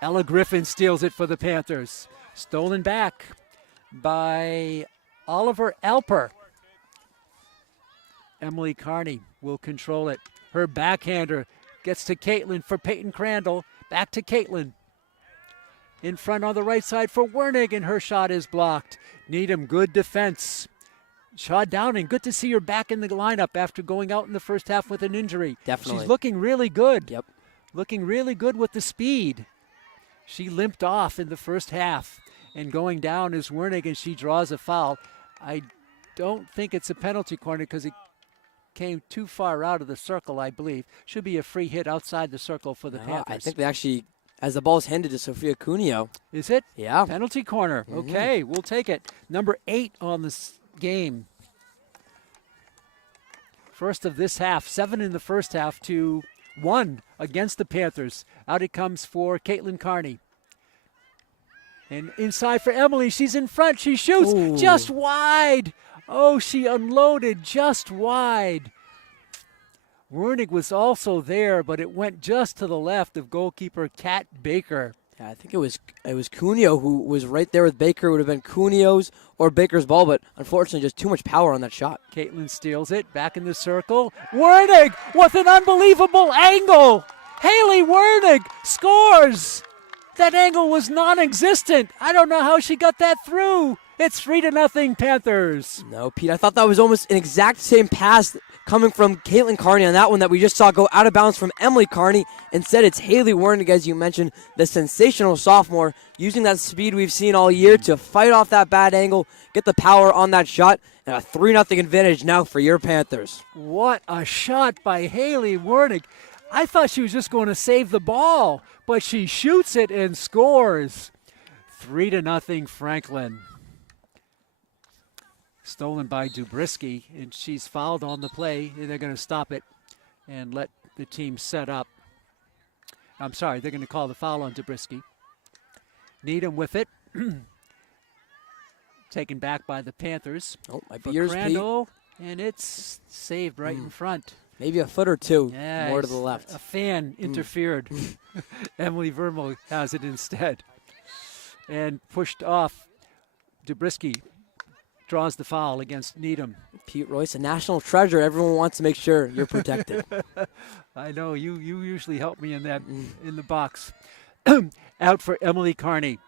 Ella Griffin steals it for the Panthers. Stolen back by Oliver Alper. Emily Carney will control it. Her backhander gets to Caitlin for Peyton Crandall. Back to Caitlin. In front on the right side for Wernig, and her shot is blocked. Needham, good defense. Shaw Downing, good to see her back in the lineup after going out in the first half with an injury. Definitely. She's looking really good. Yep. Looking really good with the speed. She limped off in the first half, and going down is Wernig, and she draws a foul. I don't think it's a penalty corner because it came too far out of the circle, I believe. Should be a free hit outside the circle for the Panthers. I think they actually, as the ball's handed to Sophia Cuneo. Is it? Yeah. Penalty corner. Okay, we'll take it. Number 8 on this game. First of this half, 7 in the first half to 1 against the Panthers. Out it comes for Caitlin Carney. And inside for Emily. She's in front. She shoots just wide. Oh, she unloaded just wide. Wernig was also there, but it went just to the left of goalkeeper Kat Baker. Yeah, I think it was Cuneo who was right there with Baker. It would have been Cuneo's or Baker's ball, but unfortunately just too much power on that shot. Caitlin steals it, back in the circle. Wernig with an unbelievable angle. Haley Wernig scores. That angle was non-existent. I don't know how she got that through. It's 3-0 Panthers. No, Pete, I thought that was almost an exact same pass coming from Caitlin Carney on that one that we just saw go out of bounds from Emily Carney. Instead, it's Haley Wernig, as you mentioned, the sensational sophomore, using that speed we've seen all year to fight off that bad angle, get the power on that shot, and a 3-0 advantage now for your Panthers. What a shot by Haley Wernig. I thought she was just going to save the ball, but she shoots it and scores. 3-0 Franklin. Stolen by Dubrisky, and she's fouled on the play. They're going to stop it and let the team set up. I'm sorry, they're going to call the foul on Dubrisky. Needham with it. Taken back by the Panthers. Oh, might for be yours, Crandall, and it's saved right in front. Maybe a foot or two Yeah, more to the left. A fan interfered. Emily Vermo has it instead. And pushed off. Dubrisky draws the foul against Needham. Pete Royce, a national treasure. Everyone wants to make sure you're protected. I know, you usually help me in that in the box. Out for Emily Carney.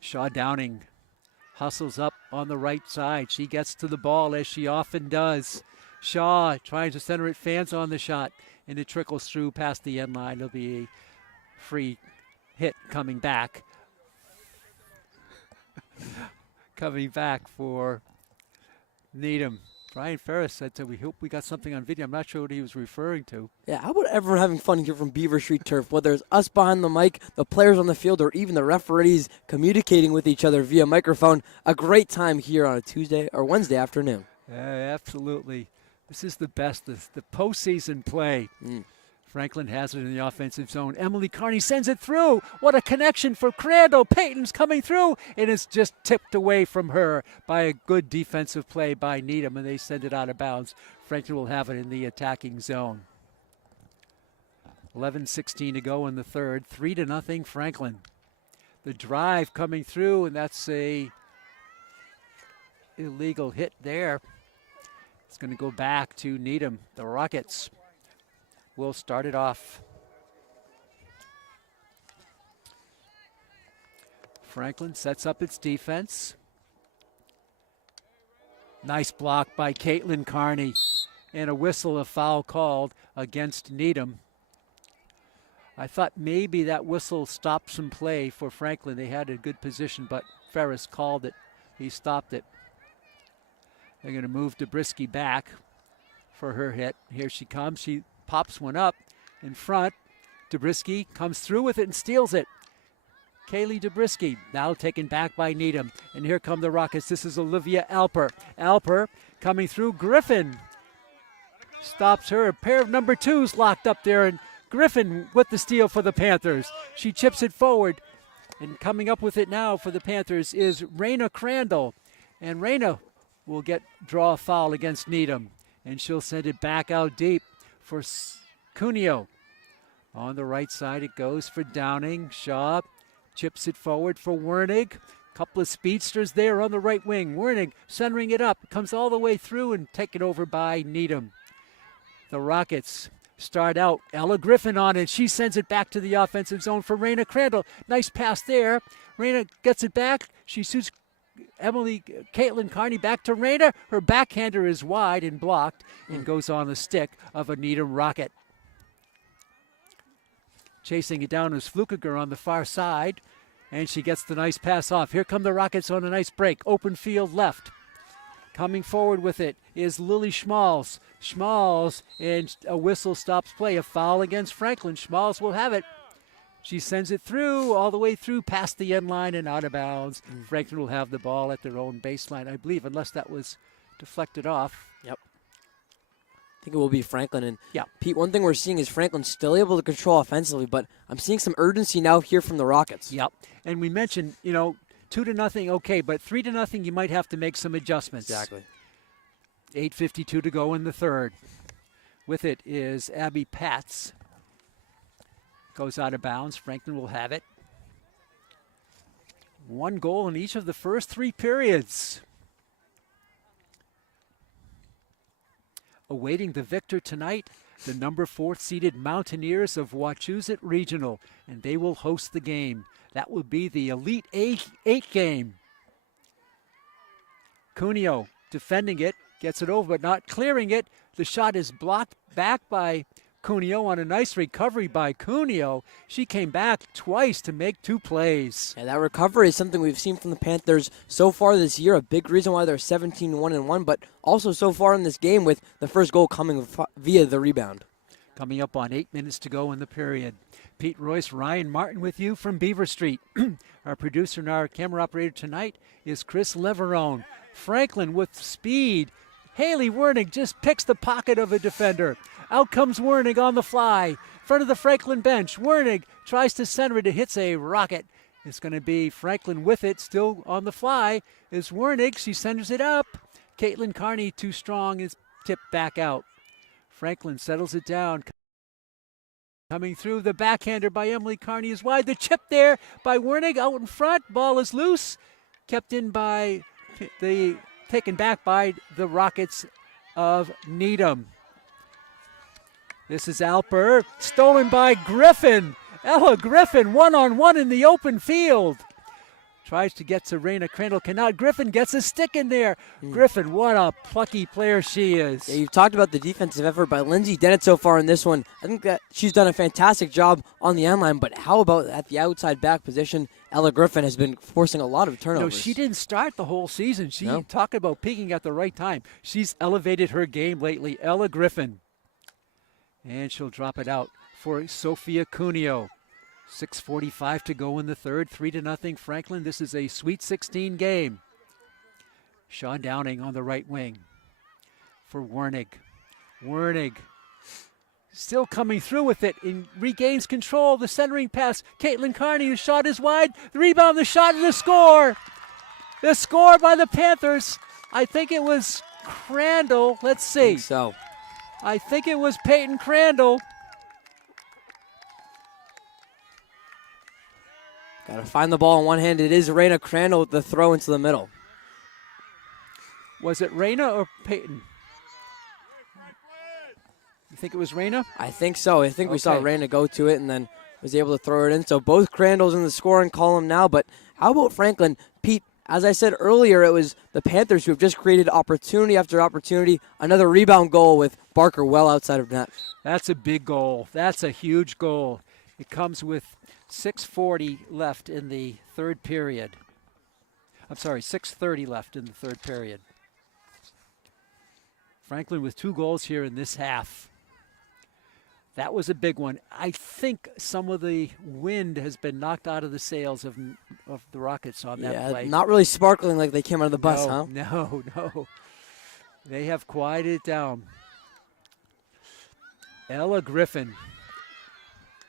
Shaw Downing hustles up on the right side. She gets to the ball as she often does. Shaw trying to center it, fans on the shot, and it trickles through past the end line. It'll be a free hit coming back. Coming back for Needham. Brian Ferris said, so we hope we got something on video. I'm not sure what he was referring to. Yeah, how about everyone having fun here from Beaver Street Turf, whether it's us behind the mic, the players on the field, or even the referees communicating with each other via microphone. A great time here on a Tuesday or Wednesday afternoon. Yeah, absolutely. This is the best, the postseason play. Franklin has it in the offensive zone. Emily Carney sends it through. What a connection for Crandall. Peyton's coming through, and it's just tipped away from her by a good defensive play by Needham, and they send it out of bounds. Franklin will have it in the attacking zone. 11:16 to go in the third. 3-0 Franklin. The drive coming through, and that's a illegal hit there. It's going to go back to Needham. The Rockets will start it off. Franklin sets up its defense. Nice block by Caitlin Carney. And a whistle, a foul called against Needham. I thought maybe that whistle stopped some play for Franklin. They had a good position, but Ferris called it. He stopped it. They're going to move Dobrisky back for her hit. Here she comes. She pops one up in front. Dobrisky comes through with it and steals it. Kaylee Dobrisky now taken back by Needham. And here come the Rockets. This is Olivia Alper. Alper coming through. Griffin stops her. A pair of number twos locked up there, and Griffin with the steal for the Panthers. She chips it forward, and coming up with it now for the Panthers is Raina Crandall. And Raina will draw a foul against Needham, and she'll send it back out deep for Cuneo. On the right side it goes for Downing. Shaw chips it forward for Wernig. Couple of speedsters there on the right wing. Wernig centering it up, comes all the way through and taken over by Needham. The Rockets start out. Ella Griffin on it. She sends it back to the offensive zone for Raina Crandall. Nice pass there. Raina gets it back. She suits Caitlin Carney back to Raina. Her backhander is wide and blocked and goes on the stick of a Needham Rocket. Chasing it down is Flukiger on the far side, and she gets the nice pass off. Here come the Rockets on a nice break. Open field left. Coming forward with it is Lily Schmalz. Schmalz, and a whistle stops play. A foul against Franklin. Schmalz will have it. She sends it through, all the way through, past the end line and out of bounds. Franklin will have the ball at their own baseline, I believe, unless that was deflected off. Yep. I think it will be Franklin. And yeah. Pete, one thing we're seeing is Franklin still able to control offensively, but I'm seeing some urgency now here from the Rockets. Yep. And we mentioned, 2-0, okay, but 3-0, you might have to make some adjustments. Exactly. 8:52 to go in the third. With it is Abby Patz. Goes out of bounds. Franklin will have it. One goal in each of the first three periods. Awaiting the victor tonight, the number 4th seeded Mountaineers of Wachusett Regional, and they will host the game. That will be the Elite 8 game. Cuneo defending it, gets it over but not clearing it. The shot is blocked back by Cuneo on a nice recovery by Cuneo. She came back twice to make 2 plays. And that recovery is something we've seen from the Panthers so far this year, a big reason why they're 17-1-1, but also so far in this game with the first goal coming via the rebound. Coming up on 8 minutes to go in the period. Pete Royce, Ryan Martin with you from Beaver Street. Our producer and our camera operator tonight is Chris Leverone. Franklin with speed. Haley Wernig just picks the pocket of a defender. Out comes Wernig on the fly. In front of the Franklin bench. Wernig tries to center it. It hits a rocket. It's going to be Franklin with it. Still on the fly is Wernig. She centers it up. Caitlin Carney too strong is tipped back out. Franklin settles it down. Coming through, the backhander by Emily Carney is wide. The chip there by Wernig out in front. Ball is loose. Kept in by taken back by the Rockets of Needham. This is Alper, stolen by Griffin. Ella Griffin, one-on-one in the open field. Tries to get to Raina Crandall, cannot. Griffin gets a stick in there. Griffin, what a plucky player she is. Yeah, you've talked about the defensive effort by Lindsay Dennett so far in this one. I think that she's done a fantastic job on the end line, but how about at the outside back position? Ella Griffin has been forcing a lot of turnovers. No, she didn't start the whole season. Talked about peaking at the right time. She's elevated her game lately. Ella Griffin. And she'll drop it out for Sophia Cuneo. 6:45 to go in the third. 3-0 Franklin. This is a Sweet 16 game. Sean Downing on the right wing for Wernig. Wernig still coming through with it and regains control. The centering pass. Caitlin Carney, the shot is wide. The rebound, the shot, and the score. The score by the Panthers. I think it was Crandall. Let's see. I think it was Peyton Crandall. Got to find the ball in one hand. It is Raina Crandall with the throw into the middle. Was it Raina or Peyton? You think it was Reyna? I think so. I think we saw Okay. Reyna go to it and then was able to throw it in. So both Crandalls in the scoring column now. But how about Franklin? Pete, as I said earlier, it was the Panthers who have just created opportunity after opportunity. Another rebound goal with Barker well outside of net. That's a big goal. That's a huge goal. It comes with 6:40 left in the third period. I'm sorry, 6:30 left in the third period. Franklin with 2 goals here in this half. That was a big one. I think some of the wind has been knocked out of the sails of the Rockets on that play. Not really sparkling like they came out of the bus, No, huh? No. They have quieted it down. Ella Griffin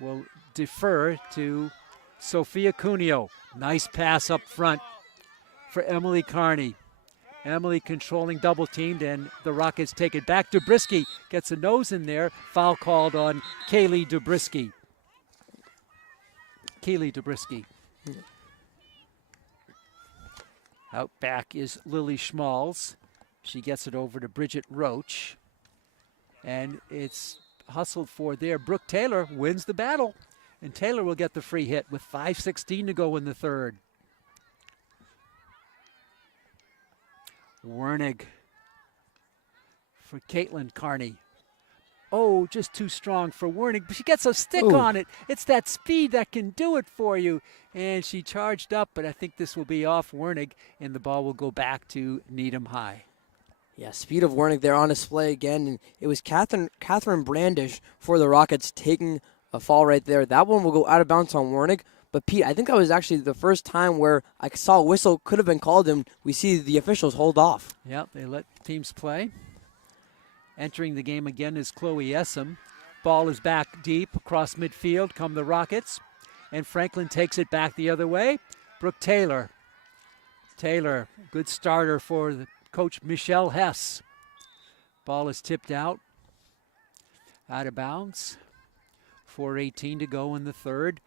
will defer to Sophia Cuneo. Nice pass up front for Emily Carney. Emily controlling double teamed, and the Rockets take it back. Dubrisky gets a nose in there. Foul called on Kaylee Dubrisky. Out back is Lily Schmalz. She gets it over to Bridget Roach. And it's hustled for there. Brooke Taylor wins the battle. And Taylor will get the free hit with 5:16 to go in the third. Wernig for Caitlin Carney. Oh, just too strong for Wernig. But she gets a stick on it. It's that speed that can do it for you. And she charged up, but I think this will be off Wernig, and the ball will go back to Needham High. Yeah, speed of Wernig there on display again. And it was Catherine Brandish for the Rockets taking a fall right there. That one will go out of bounds on Wernig. But, Pete, I think that was actually the first time where I saw a whistle could have been called, and we see the officials hold off. Yep, they let teams play. Entering the game again is Chloe Essam. Ball is back deep across midfield. Come the Rockets. And Franklin takes it back the other way. Brooke Taylor. Taylor, good starter for the coach Michelle Hess. Ball is tipped out. Out of bounds. 4:18 to go in the third.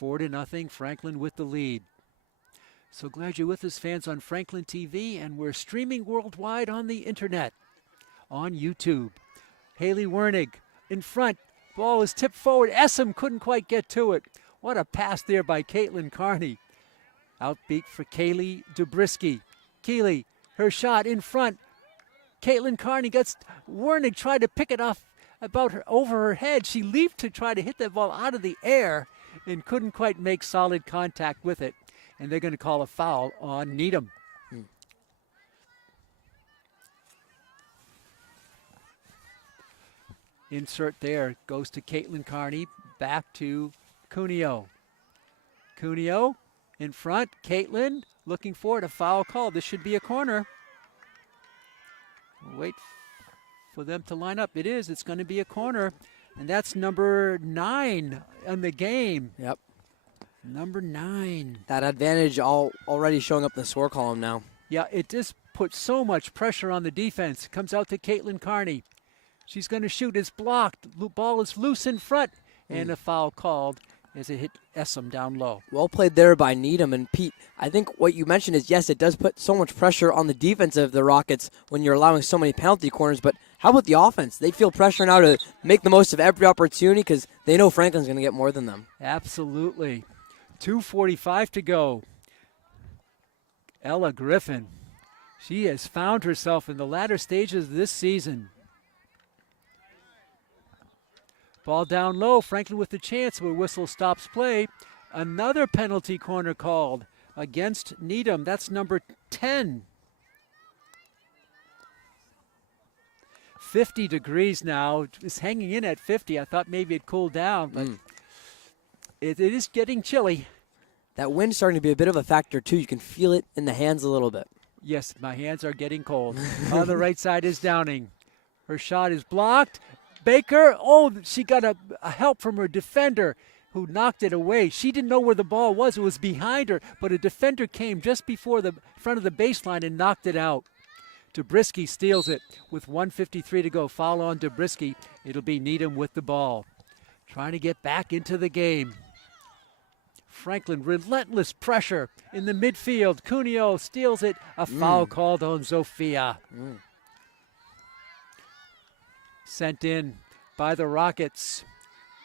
4-0, Franklin with the lead. So glad you're with us, fans, on Franklin TV, and we're streaming worldwide on the internet, on YouTube. Haley Wernig in front. Ball is tipped forward. Essam couldn't quite get to it. What a pass there by Caitlin Carney. Outbeat for Kaylee Dubrisky. Keeley, her shot in front. Caitlin Carney gets Wernig tried to pick it off over her head. She leaped to try to hit that ball out of the air and couldn't quite make solid contact with it. And they're going to call a foul on Needham. Insert there goes to Caitlin Carney, back to Cuneo. Cuneo in front. Caitlin looking for it. A foul call. This should be a corner. Wait for them to line up. It is. It's going to be a corner. And that's number 9 in the game. Yep. Number 9. That advantage already showing up in the score column now. Yeah, it just puts so much pressure on the defense. Comes out to Caitlin Carney. She's going to shoot. It's blocked. Ball is loose in front. And a foul called as it hit Essam down low. Well played there by Needham. And Pete, I think what you mentioned is, yes, it does put so much pressure on the defense of the Rockets when you're allowing so many penalty corners. But how about the offense? They feel pressure now to make the most of every opportunity because they know Franklin's going to get more than them. Absolutely. 2:45 to go. Ella Griffin. She has found herself in the latter stages of this season. Ball down low. Franklin with the chance, but whistle stops play. Another penalty corner called against Needham. That's number 10. 50 degrees now. It's hanging in at 50. I thought maybe it cooled down, but it is getting chilly. That wind's starting to be a bit of a factor, too. You can feel it in the hands a little bit. Yes, my hands are getting cold. On the right side is Downing. Her shot is blocked. Baker, she got a help from her defender who knocked it away. She didn't know where the ball was. It was behind her, but a defender came just before the front of the baseline and knocked it out. Dubrisky steals it with 1:53 to go. Foul on Dubrisky. It'll be Needham with the ball. Trying to get back into the game. Franklin, relentless pressure in the midfield. Cuneo steals it. A foul called on Zofia. Sent in by the Rockets.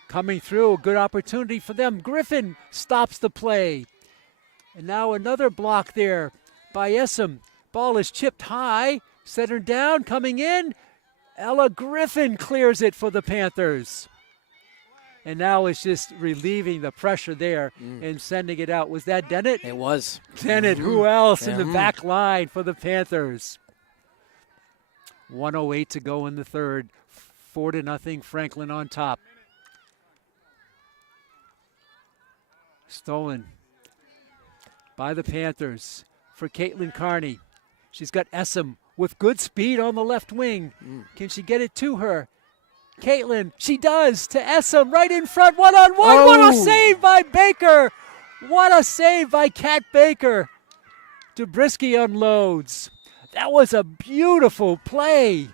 Coming through, a good opportunity for them. Griffin stops the play. And now another block there by Essam. Ball is chipped high, centered down, coming in. Ella Griffin clears it for the Panthers. And now it's just relieving the pressure there and sending it out. Was that Dennett? It was. Dennett, who else in the back line for the Panthers? 1:08 to go in the third. 4-0, Franklin on top. Stolen by the Panthers for Caitlin Carney. She's got Essam with good speed on the left wing. Can she get it to her? Caitlin, she does, to Essam right in front, one-on-one. Oh. What a save by Baker. What a save by Kat Baker. Dubrisky unloads. That was a beautiful play.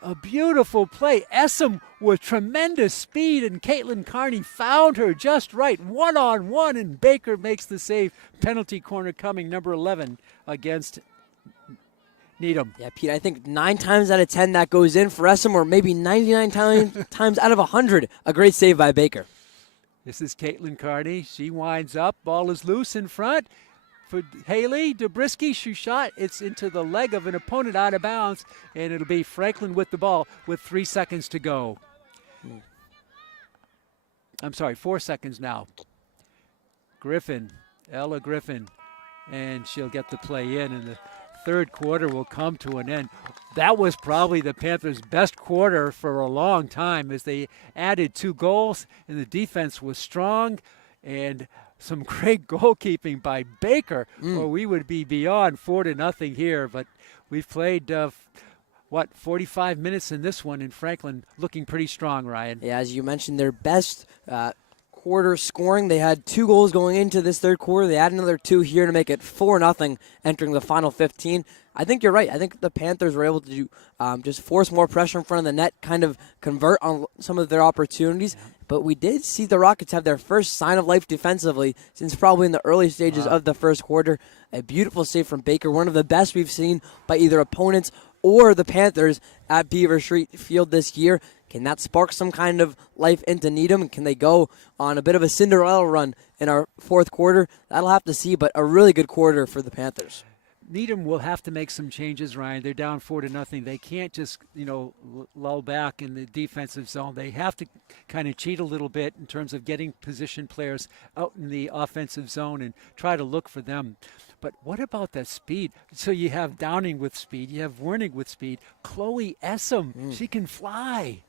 A beautiful play. Essam with tremendous speed, and Caitlin Carney found her just right. One-on-one, and Baker makes the save. Penalty corner coming, number 11 against Needham. Yeah, Pete, I think 9 times out of 10 that goes in for Essam, or maybe 99 times out of 100. A great save by Baker. This is Caitlin Carney. She winds up. Ball is loose in front. For Haley Dubrisky, she shot. It's into the leg of an opponent out of bounds, and it'll be Franklin with the ball with 3 seconds to go. I'm sorry, 4 seconds now. Griffin, Ella Griffin, and she'll get the play in, and the third quarter will come to an end. That was probably the Panthers' best quarter for a long time, as they added 2 goals, and the defense was strong, and some great goalkeeping by Baker, or we would be beyond 4-0 here. But we've played, 45 minutes in this one, and Franklin looking pretty strong, Ryan. Yeah, as you mentioned, their best quarter scoring. They had 2 goals going into this third quarter. They add another 2 here to make it 4-0 entering the final 15. I think you're right. I think the Panthers were able to just force more pressure in front of the net, kind of convert on some of their opportunities. Yeah. But we did see the Rockets have their first sign of life defensively since probably in the early stages of the first quarter. A beautiful save from Baker, one of the best we've seen by either opponents or the Panthers at Beaver Street Field this year. Can that spark some kind of life into Needham? Can they go on a bit of a Cinderella run in our fourth quarter? That'll have to see, but a really good quarter for the Panthers. Needham will have to make some changes, Ryan. They're down 4-0. They can't just, lull back in the defensive zone. They have to kind of cheat a little bit in terms of getting position players out in the offensive zone and try to look for them. But what about that speed? So you have Downing with speed. You have Wernig with speed. Chloe Essam, she can fly.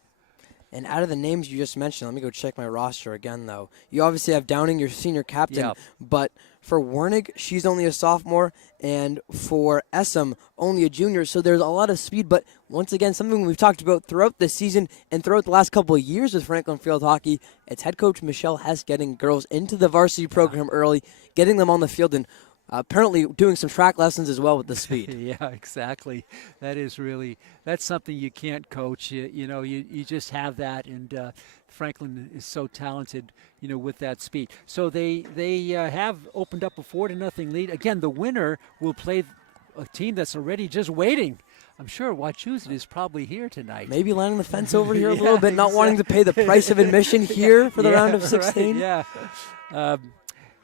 And out of the names you just mentioned, let me go check my roster again, though. You obviously have Downing, your senior captain, but for Wernig, she's only a sophomore, and for Essam, only a junior, so there's a lot of speed. But once again, something we've talked about throughout the season and throughout the last couple of years with Franklin Field Hockey, it's head coach Michelle Hess getting girls into the varsity program early, getting them on the field, and apparently doing some track lessons as well with the speed. Yeah, exactly. That's something you can't coach. You just have that, and Franklin is so talented, with that speed. So they have opened up a 4-0 lead. Again, the winner will play a team that's already just waiting. I'm sure Wachusett is probably here tonight. Maybe lining the fence over here a little bit, not wanting to pay the price of admission here for the round of 16. Right, yeah.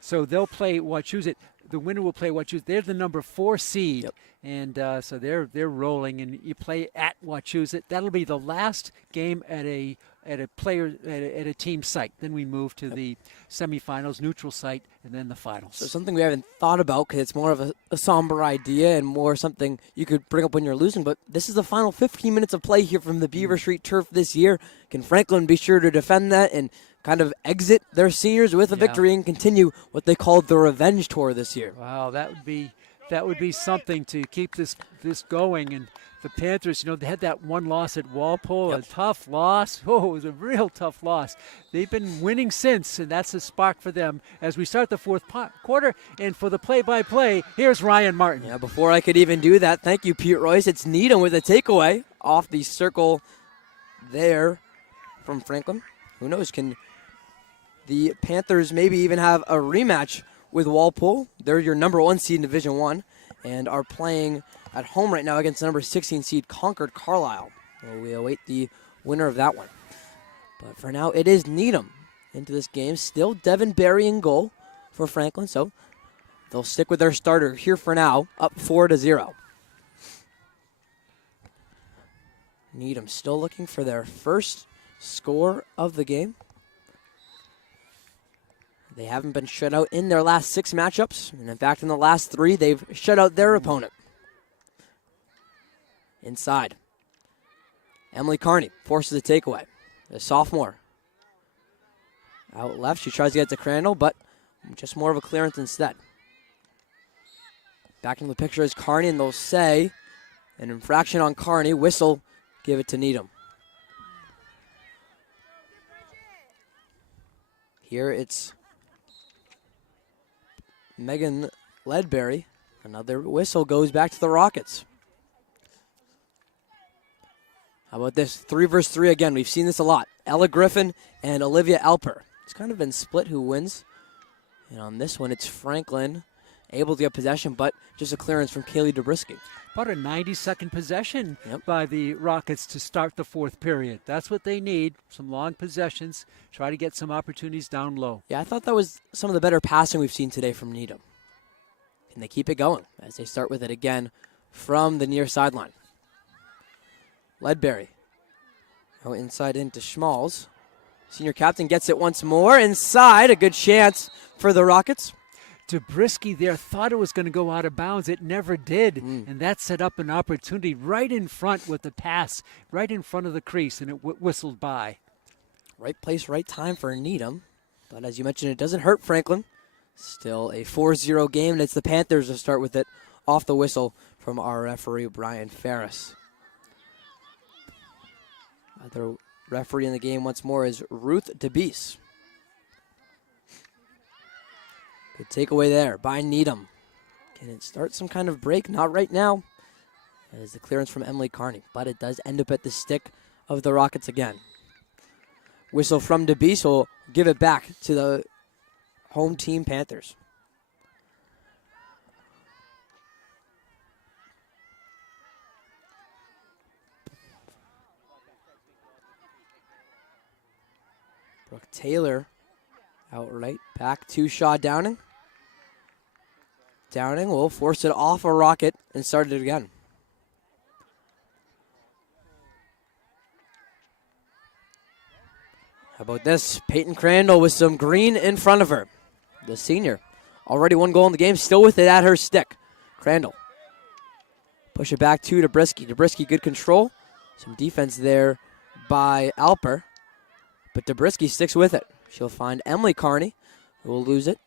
So they'll play Wachusett. The winner will play Wachusett. They're the number 4 seed, and so they're rolling. And you play at Wachusett. That'll be the last game at a team site. Then we move to the semifinals, neutral site, and then the finals. So something we haven't thought about, because it's more of a somber idea and more something you could bring up when you're losing. But this is the final 15 minutes of play here from the Beaver Street turf this year. Can Franklin be sure to defend that and kind of exit their seniors with a victory and continue what they called the revenge tour this year? Wow, that would be something to keep this going. And the Panthers, they had that one loss at Walpole, a tough loss. Oh, it was a real tough loss. They've been winning since, and that's a spark for them as we start the fourth quarter. And for the play-by-play, here's Ryan Martin. Yeah, before I could even do that, thank you, Pete Royce. It's Needham with a takeaway off the circle there from Franklin. Who knows, can the Panthers maybe even have a rematch with Walpole? They're your number 1 seed in Division I and are playing at home right now against the number 16 seed Concord Carlisle. So we await the winner of that one. But for now, it is Needham into this game. Still Devin Berry in goal for Franklin, so they'll stick with their starter here for now, up 4-0. Needham still looking for their first score of the game. They haven't been shut out in their last 6 matchups, and in fact, in the last 3, they've shut out their opponent. Inside, Emily Carney forces a takeaway. The sophomore out left. She tries to get to Crandall, but just more of a clearance instead. Back in the picture is Carney, and they'll say an infraction on Carney. Whistle, give it to Needham. Here it's Megan Ledbury. Another whistle goes back to the Rockets. How about this? 3 versus 3 again. We've seen this a lot. Ella Griffin and Olivia Alper. It's kind of been split who wins. And on this one, it's Franklin able to get possession, but just a clearance from Kaylee Dobrisky. About a 90-second possession Yep. by the Rockets to start the 4th period. That's what they need, some long possessions, try to get some opportunities down low. Yeah, I thought that was some of the better passing we've seen today from Needham. And they keep it going as they start with it again from the near sideline. Ledbury out inside into Schmalz. Senior captain gets it once more inside. A good chance for the Rockets. Dobrisky there thought it was going to go out of bounds. It never did. And that set up an opportunity right in front with the pass, right in front of the crease, and it whistled by. Right place, right time for Needham. But as you mentioned, it doesn't hurt Franklin. Still a 4-0 game, and it's the Panthers to start with it off the whistle from our referee, Brian Ferris. Other referee in the game once more is Ruth DeBeese. Good takeaway there by Needham. Can it start some kind of break? Not right now. That is the clearance from Emily Carney, but it does end up at the stick of the Rockets again. Whistle from DeBeese will give it back to the home team Panthers. Brooke Taylor outright back to Shaw Downing. Downing will force it off a Rocket and start it again. How about this? Peyton Crandall with some green in front of her. The senior. Already 1 goal in the game, still with it at her stick. Crandall. Push it back to Dobrisky. Dobrisky, good control. Some defense there by Alper. But Dobrisky sticks with it. She'll find Emily Carney, who will lose it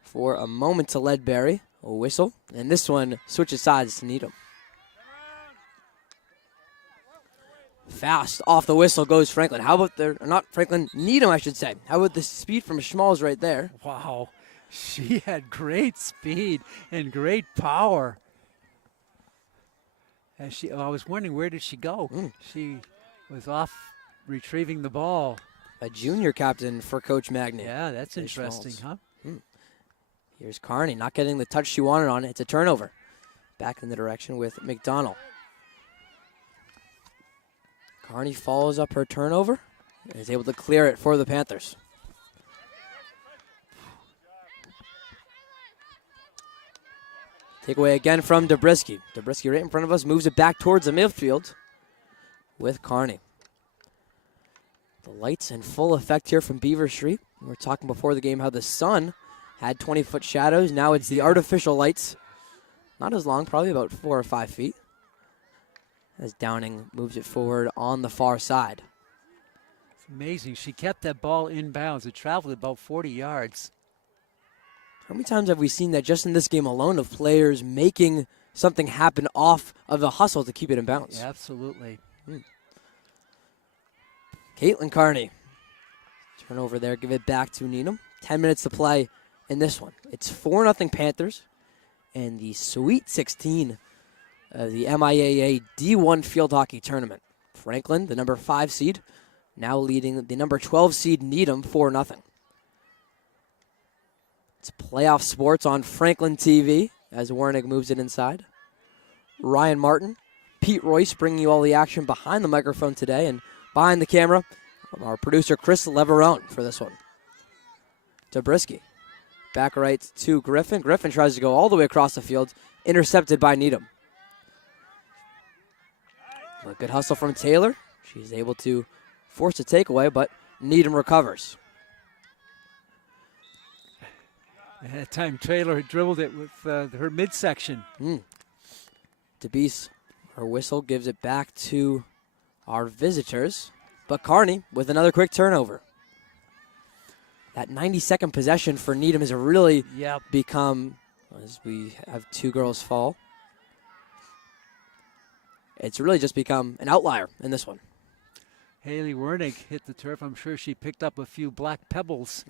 for a moment to Ledbury. A whistle. And this one switches sides to Needham. Fast off the whistle goes Franklin. How about not Franklin, Needham, I should say. How about the speed from Schmalz right there? Wow. She had great speed and great power. And I was wondering, where did she go? She was off retrieving the ball. A junior captain for Coach Magny. Yeah, that's interesting, huh? Here's Carney, not getting the touch she wanted on it. It's a turnover. Back in the direction with McDonald. Carney follows up her turnover and is able to clear it for the Panthers. Takeaway again from Dobrisky. Dobrisky right in front of us, moves it back towards the midfield with Carney. The lights in full effect here from Beaver Street. We were talking before the game how the sun had 20-foot shadows. Now it's the artificial lights. Not as long, probably about 4 or 5 feet. As Downing moves it forward on the far side. It's amazing. She kept that ball in bounds. It traveled about 40 yards. How many times have we seen that just in this game alone of players making something happen off of a hustle to keep it in bounds? Yeah, absolutely. Caitlin Carney. Turnover there, give it back to Needham. 10 minutes to play in this one. It's 4-0 Panthers and the Sweet 16 of the MIAA D1 Field Hockey Tournament. Franklin, the number 5 seed, now leading the number 12 seed Needham 4-0. It's playoff sports on Franklin TV as Warnick moves it inside. Ryan Martin, Pete Royce bringing you all the action behind the microphone today, and behind the camera, from our producer, Chris Leverone, for this one. Zabriskie. Back right to Griffin. Griffin tries to go all the way across the field. Intercepted by Needham. A good hustle from Taylor. She's able to force a takeaway, but Needham recovers. At that time, Taylor dribbled it with her midsection. DeBeese, her whistle, gives it back to our visitors. But Kearney with another quick turnover. That 90-second possession for Needham has really become, as we have two girls fall, it's really just become an outlier in this one. Haley Wernig hit the turf. I'm sure she picked up a few black pebbles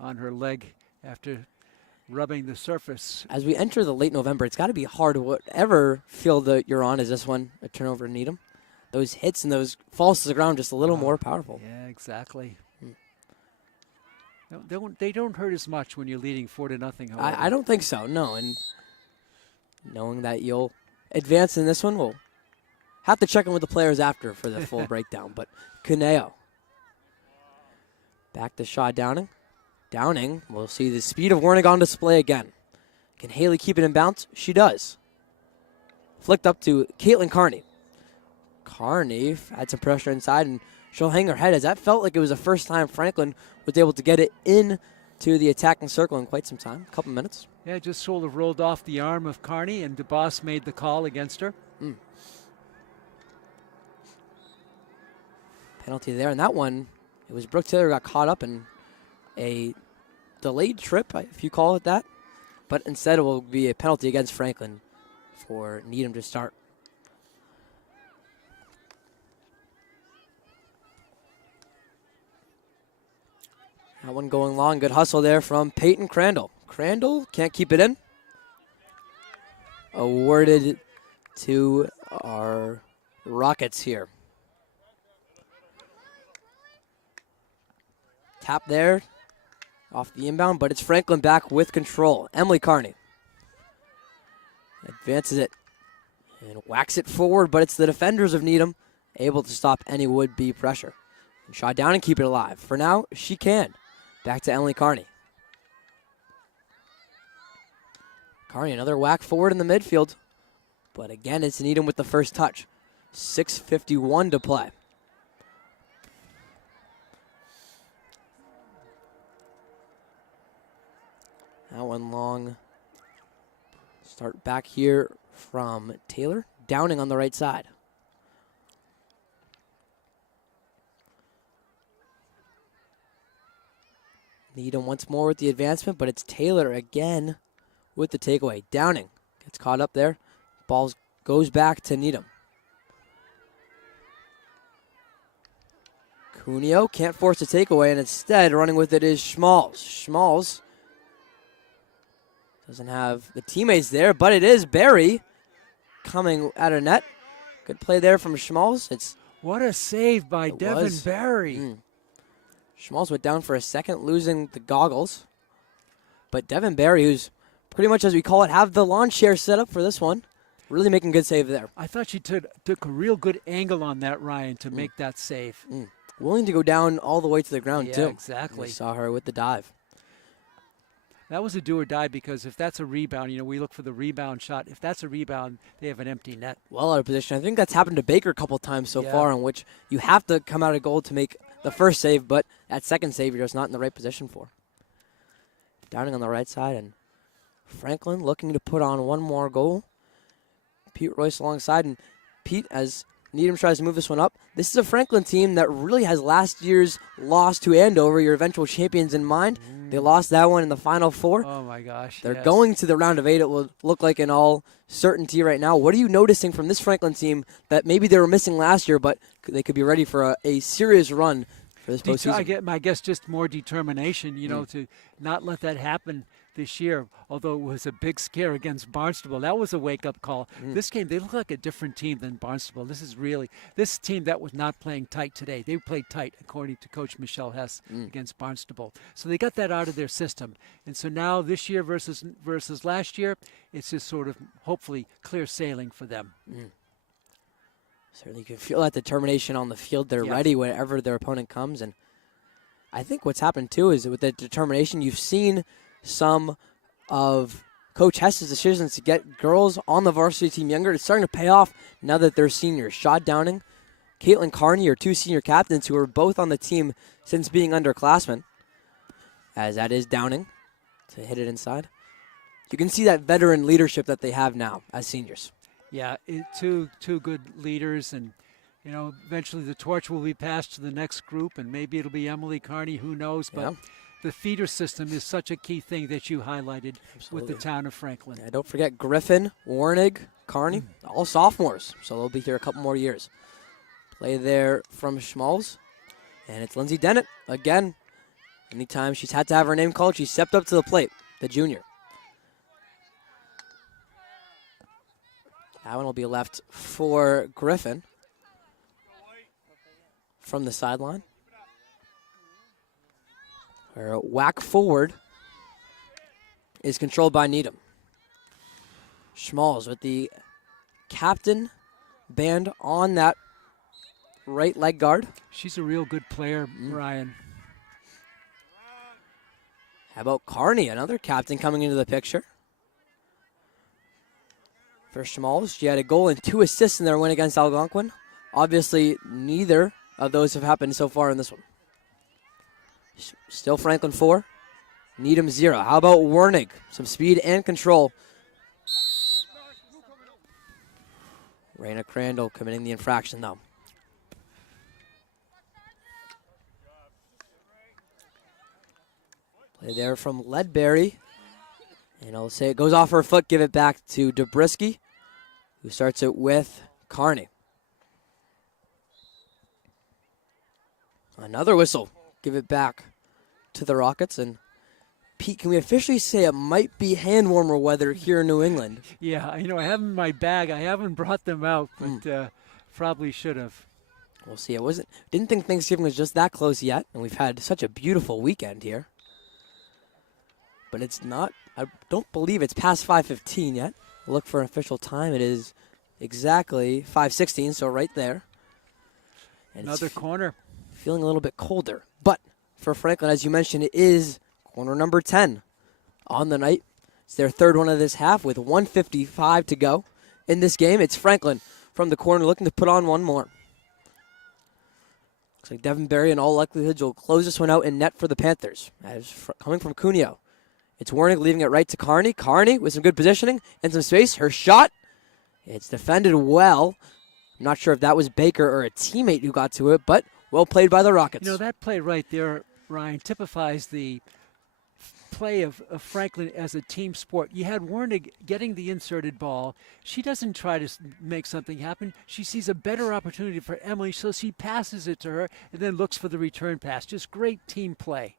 on her leg after rubbing the surface. As we enter the late November, it's got to be hard, whatever field that you're on. Is this one a turnover in Needham? Those hits and those falls to the ground just a little more powerful. Yeah, exactly. They don't hurt as much when you're leading 4-0. However. I don't think so, no. And knowing that you'll advance in this one, we'll have to check in with the players after for the full breakdown. But Cuneo. Back to Shaw Downing. Downing, we'll see the speed of Wernig on display again. Can Haley keep it in bounce? She does. Flicked up to Caitlin Kearney. Kearney had some pressure inside, and she'll hang her head as that felt like it was the first time Franklin was able to get it into the attacking circle in quite some time, a couple minutes. Yeah, it just sort of rolled off the arm of Kearney, and DeBoss made the call against her. Penalty there, and that one, it was Brooke Taylor got caught up in a delayed trip, if you call it that. But instead it will be a penalty against Franklin for Needham to start. That one going long. Good hustle there from Peyton Crandall. Crandall can't keep it in. Awarded to our Rockets here. Tap there off the inbound, but it's Franklin back with control. Emily Kearney advances it and whacks it forward, but it's the defenders of Needham able to stop any would-be pressure. And Shaw down and keep it alive. For now, she can. Back to Emily Kearney. Kearney, another whack forward in the midfield. But again, it's Needham with the first touch. 6:51 to play. That one long. Start back here from Taylor. Downing on the right side. Needham once more with the advancement, but it's Taylor again with the takeaway. Downing gets caught up there. Ball goes back to Needham. Cuneo can't force a takeaway, and instead running with it is Schmalz. Schmalz doesn't have the teammates there, but it is Barry coming at her net. Good play there from Schmalz. What a save by Devin Barry. Schmalz went down for a second, losing the goggles. But Devin Barry, who's pretty much, as we call it, have the lawn chair set up for this one. Really making good save there. I thought she took a real good angle on that, Ryan, to make that save. Willing to go down all the way to the ground, too. Yeah, exactly. We saw her with the dive. That was a do or die, because if that's a rebound, we look for the rebound shot. If that's a rebound, they have an empty net. Well out of position. I think that's happened to Baker a couple times so far, in which you have to come out of goal to make the first save, but that second save you're just not in the right position for. Downing on the right side, and Franklin looking to put on one more goal. Pete Royce alongside, and Pete, as Needham tries to move this one up, this is a Franklin team that really has last year's loss to Andover, your eventual champions, in mind. They lost that one in the Final Four. Oh, my gosh. They're going to the round of 8, it will look like, in all certainty right now. What are you noticing from this Franklin team that maybe they were missing last year, but they could be ready for a serious run for this postseason? I guess just more determination, to not let that happen this year, although it was a big scare against Barnstable. That was a wake-up call. This game, they look like a different team than Barnstable. This team that was not playing tight today. They played tight, according to Coach Michelle Hess, against Barnstable. So they got that out of their system. And so now this year versus last year, it's just sort of hopefully clear sailing for them. Certainly you can feel that determination on the field. They're ready whenever their opponent comes. And I think what's happened, too, is with that determination, you've seen some of Coach Hess's decisions to get girls on the varsity team younger. It's starting to pay off now that they're seniors. Shad Downing, Caitlin Carney are two senior captains who are both on the team since being underclassmen. As that is Downing to hit it inside. You can see that veteran leadership that they have now as seniors. Yeah, two good leaders, and eventually the torch will be passed to the next group, and maybe it'll be Emily Carney, who knows, but the feeder system is such a key thing that you highlighted with the town of Franklin. Yeah, don't forget Griffin, Warnig, Carney, all sophomores, so they'll be here a couple more years. Play there from Schmalz, and it's Lindsay Dennett again. Anytime she's had to have her name called, she stepped up to the plate, the junior. That one will be left for Griffin from the sideline. Her whack forward is controlled by Needham. Schmalz with the captain band on that right leg guard. She's a real good player, Ryan. How about Carney, another captain coming into the picture? For Schmalz, she had a goal and 2 assists in their win against Algonquin. Obviously, neither of those have happened so far in this one. Still Franklin 4, Needham 0. How about Wernig? Some speed and control. Raina Crandall committing the infraction, though. Play there from Ledbury. And I'll say it goes off her foot, give it back to Dobrisky, who starts it with Carney. Another whistle, give it back to the Rockets. And Pete, can we officially say it might be hand warmer weather here in New England? Yeah, I have them in my bag. I haven't brought them out, but probably should have. We'll see. Didn't think Thanksgiving was just that close yet, and we've had such a beautiful weekend here. But it's not. I don't believe it's past 5:15 yet. Look for an official time. It is exactly 5:16, so right there. And another corner. Feeling a little bit colder. But for Franklin, as you mentioned, it is corner number 10 on the night. It's their third one of this half with 1:55 to go in this game. It's Franklin from the corner looking to put on one more. Looks like Devin Berry in all likelihood will close this one out in net for the Panthers. Coming from Cuneo. It's Warnick leaving it right to Carney. Carney with some good positioning and some space. Her shot. It's defended well. I'm not sure if that was Baker or a teammate who got to it, but well played by the Rockets. That play right there, Ryan, typifies the play of Franklin as a team sport. You had Warnig getting the inserted ball. She doesn't try to make something happen. She sees a better opportunity for Emily, so she passes it to her and then looks for the return pass. Just great team play.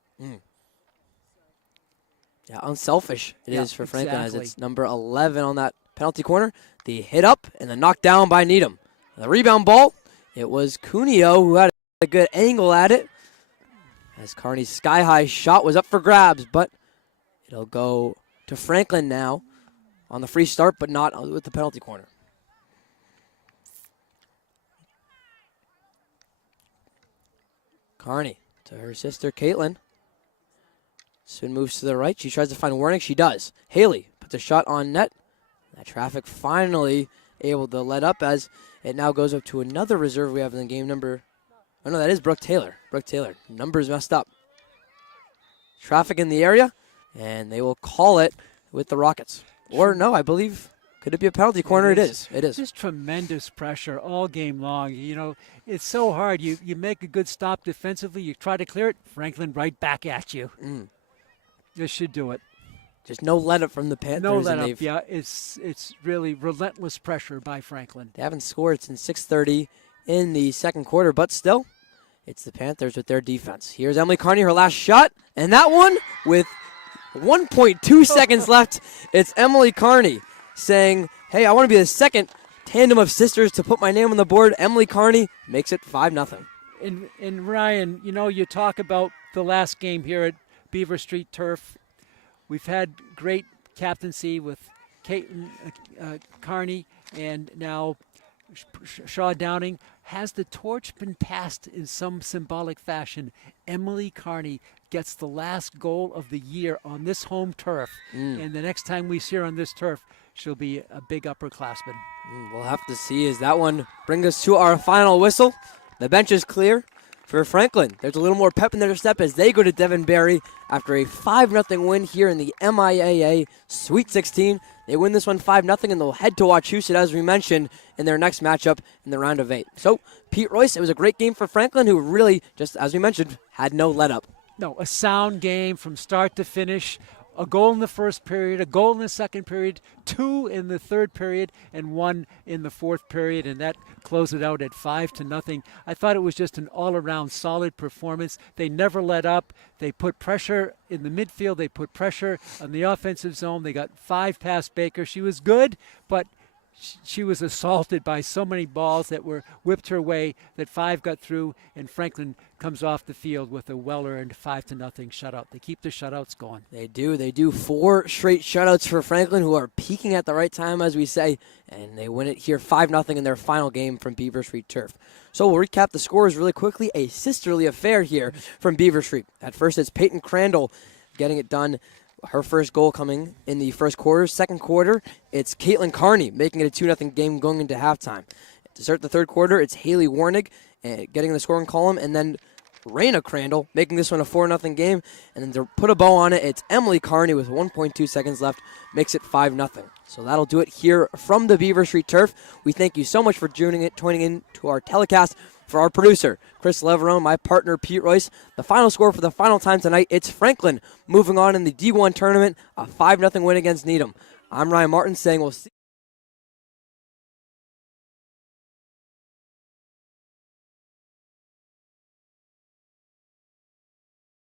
Yeah, unselfish it is for Franklin as it's number 11 on that penalty corner. The hit up and the knock down by Needham. The rebound ball, it was Cuneo who had a good angle at it. As Carney's sky-high shot was up for grabs, but it'll go to Franklin now on the free start, but not with the penalty corner. Carney to her sister Caitlin. Spin moves to the right. She tries to find Warnick. She does. Haley puts a shot on net. That traffic finally able to let up as it now goes up to another reserve we have in the game number. Oh, no, that is Brooke Taylor. Brooke Taylor. Numbers messed up. Traffic in the area, and they will call it with the Rockets. Or, no, I believe, could it be a penalty corner? It is. It is. Just tremendous pressure all game long. It's so hard. You make a good stop defensively. You try to clear it. Franklin right back at you. This should do it. Just no let-up from the Panthers. No let-up, yeah. It's really relentless pressure by Franklin. They haven't scored since 6:30 in the second quarter, but still, it's the Panthers with their defense. Here's Emily Carney, her last shot, and that one with 1.2 seconds left. It's Emily Carney saying, hey, I want to be the second tandem of sisters to put my name on the board. Emily Carney makes it 5-0. And Ryan, you talk about the last game here at Beaver Street Turf. We've had great captaincy with Caitlin Carney, and now Shaw Downing. Has the torch been passed in some symbolic fashion? Emily Carney gets the last goal of the year on this home turf. And the next time we see her on this turf, she'll be a big upperclassman. We'll have to see as that one brings us to our final whistle. The bench is clear for Franklin. There's a little more pep in their step as they go to Devon Barry after a 5-0 win here in the MIAA Sweet 16. They win this one 5-0, and they'll head to Wachusett, as we mentioned, in their next matchup in the round of 8. So, Pete Royce, it was a great game for Franklin, who really, just as we mentioned, had no let-up. No, a sound game from start to finish. A goal in the first period, a goal in the second period, 2 in the third period, and 1 in the fourth period, and that closed it out at 5-0. I thought it was just an all-around solid performance. They never let up. They put pressure in the midfield. They put pressure on the offensive zone. They got 5 past Baker. She was good, but she was assaulted by so many balls that were whipped her way that 5 got through, and Franklin comes off the field with a well-earned 5-0 shutout. They keep the shutouts going. They do 4 straight shutouts for Franklin, who are peaking at the right time, as we say, and they win it here 5-0 in their final game from Beaver Street Turf. So we'll recap the scores really quickly. A sisterly affair here from Beaver Street. At first, it's Peyton Crandall getting it done. Her first goal coming in the first quarter. Second quarter, it's Caitlin Carney making it a 2-0 game going into halftime. To start the third quarter, it's Haley Warnig getting the scoring column, and then Raina Crandall making this one a 4-0 game. And then to put a bow on it, it's Emily Carney with 1.2 seconds left, makes it 5-0. So that'll do it here from the Beaver Street Turf. We thank you so much for tuning in to our telecast. For our producer, Chris Leverone, my partner, Pete Royce, the final score for the final time tonight, it's Franklin moving on in the D1 tournament, a 5-0 win against Needham. I'm Ryan Martin saying we'll see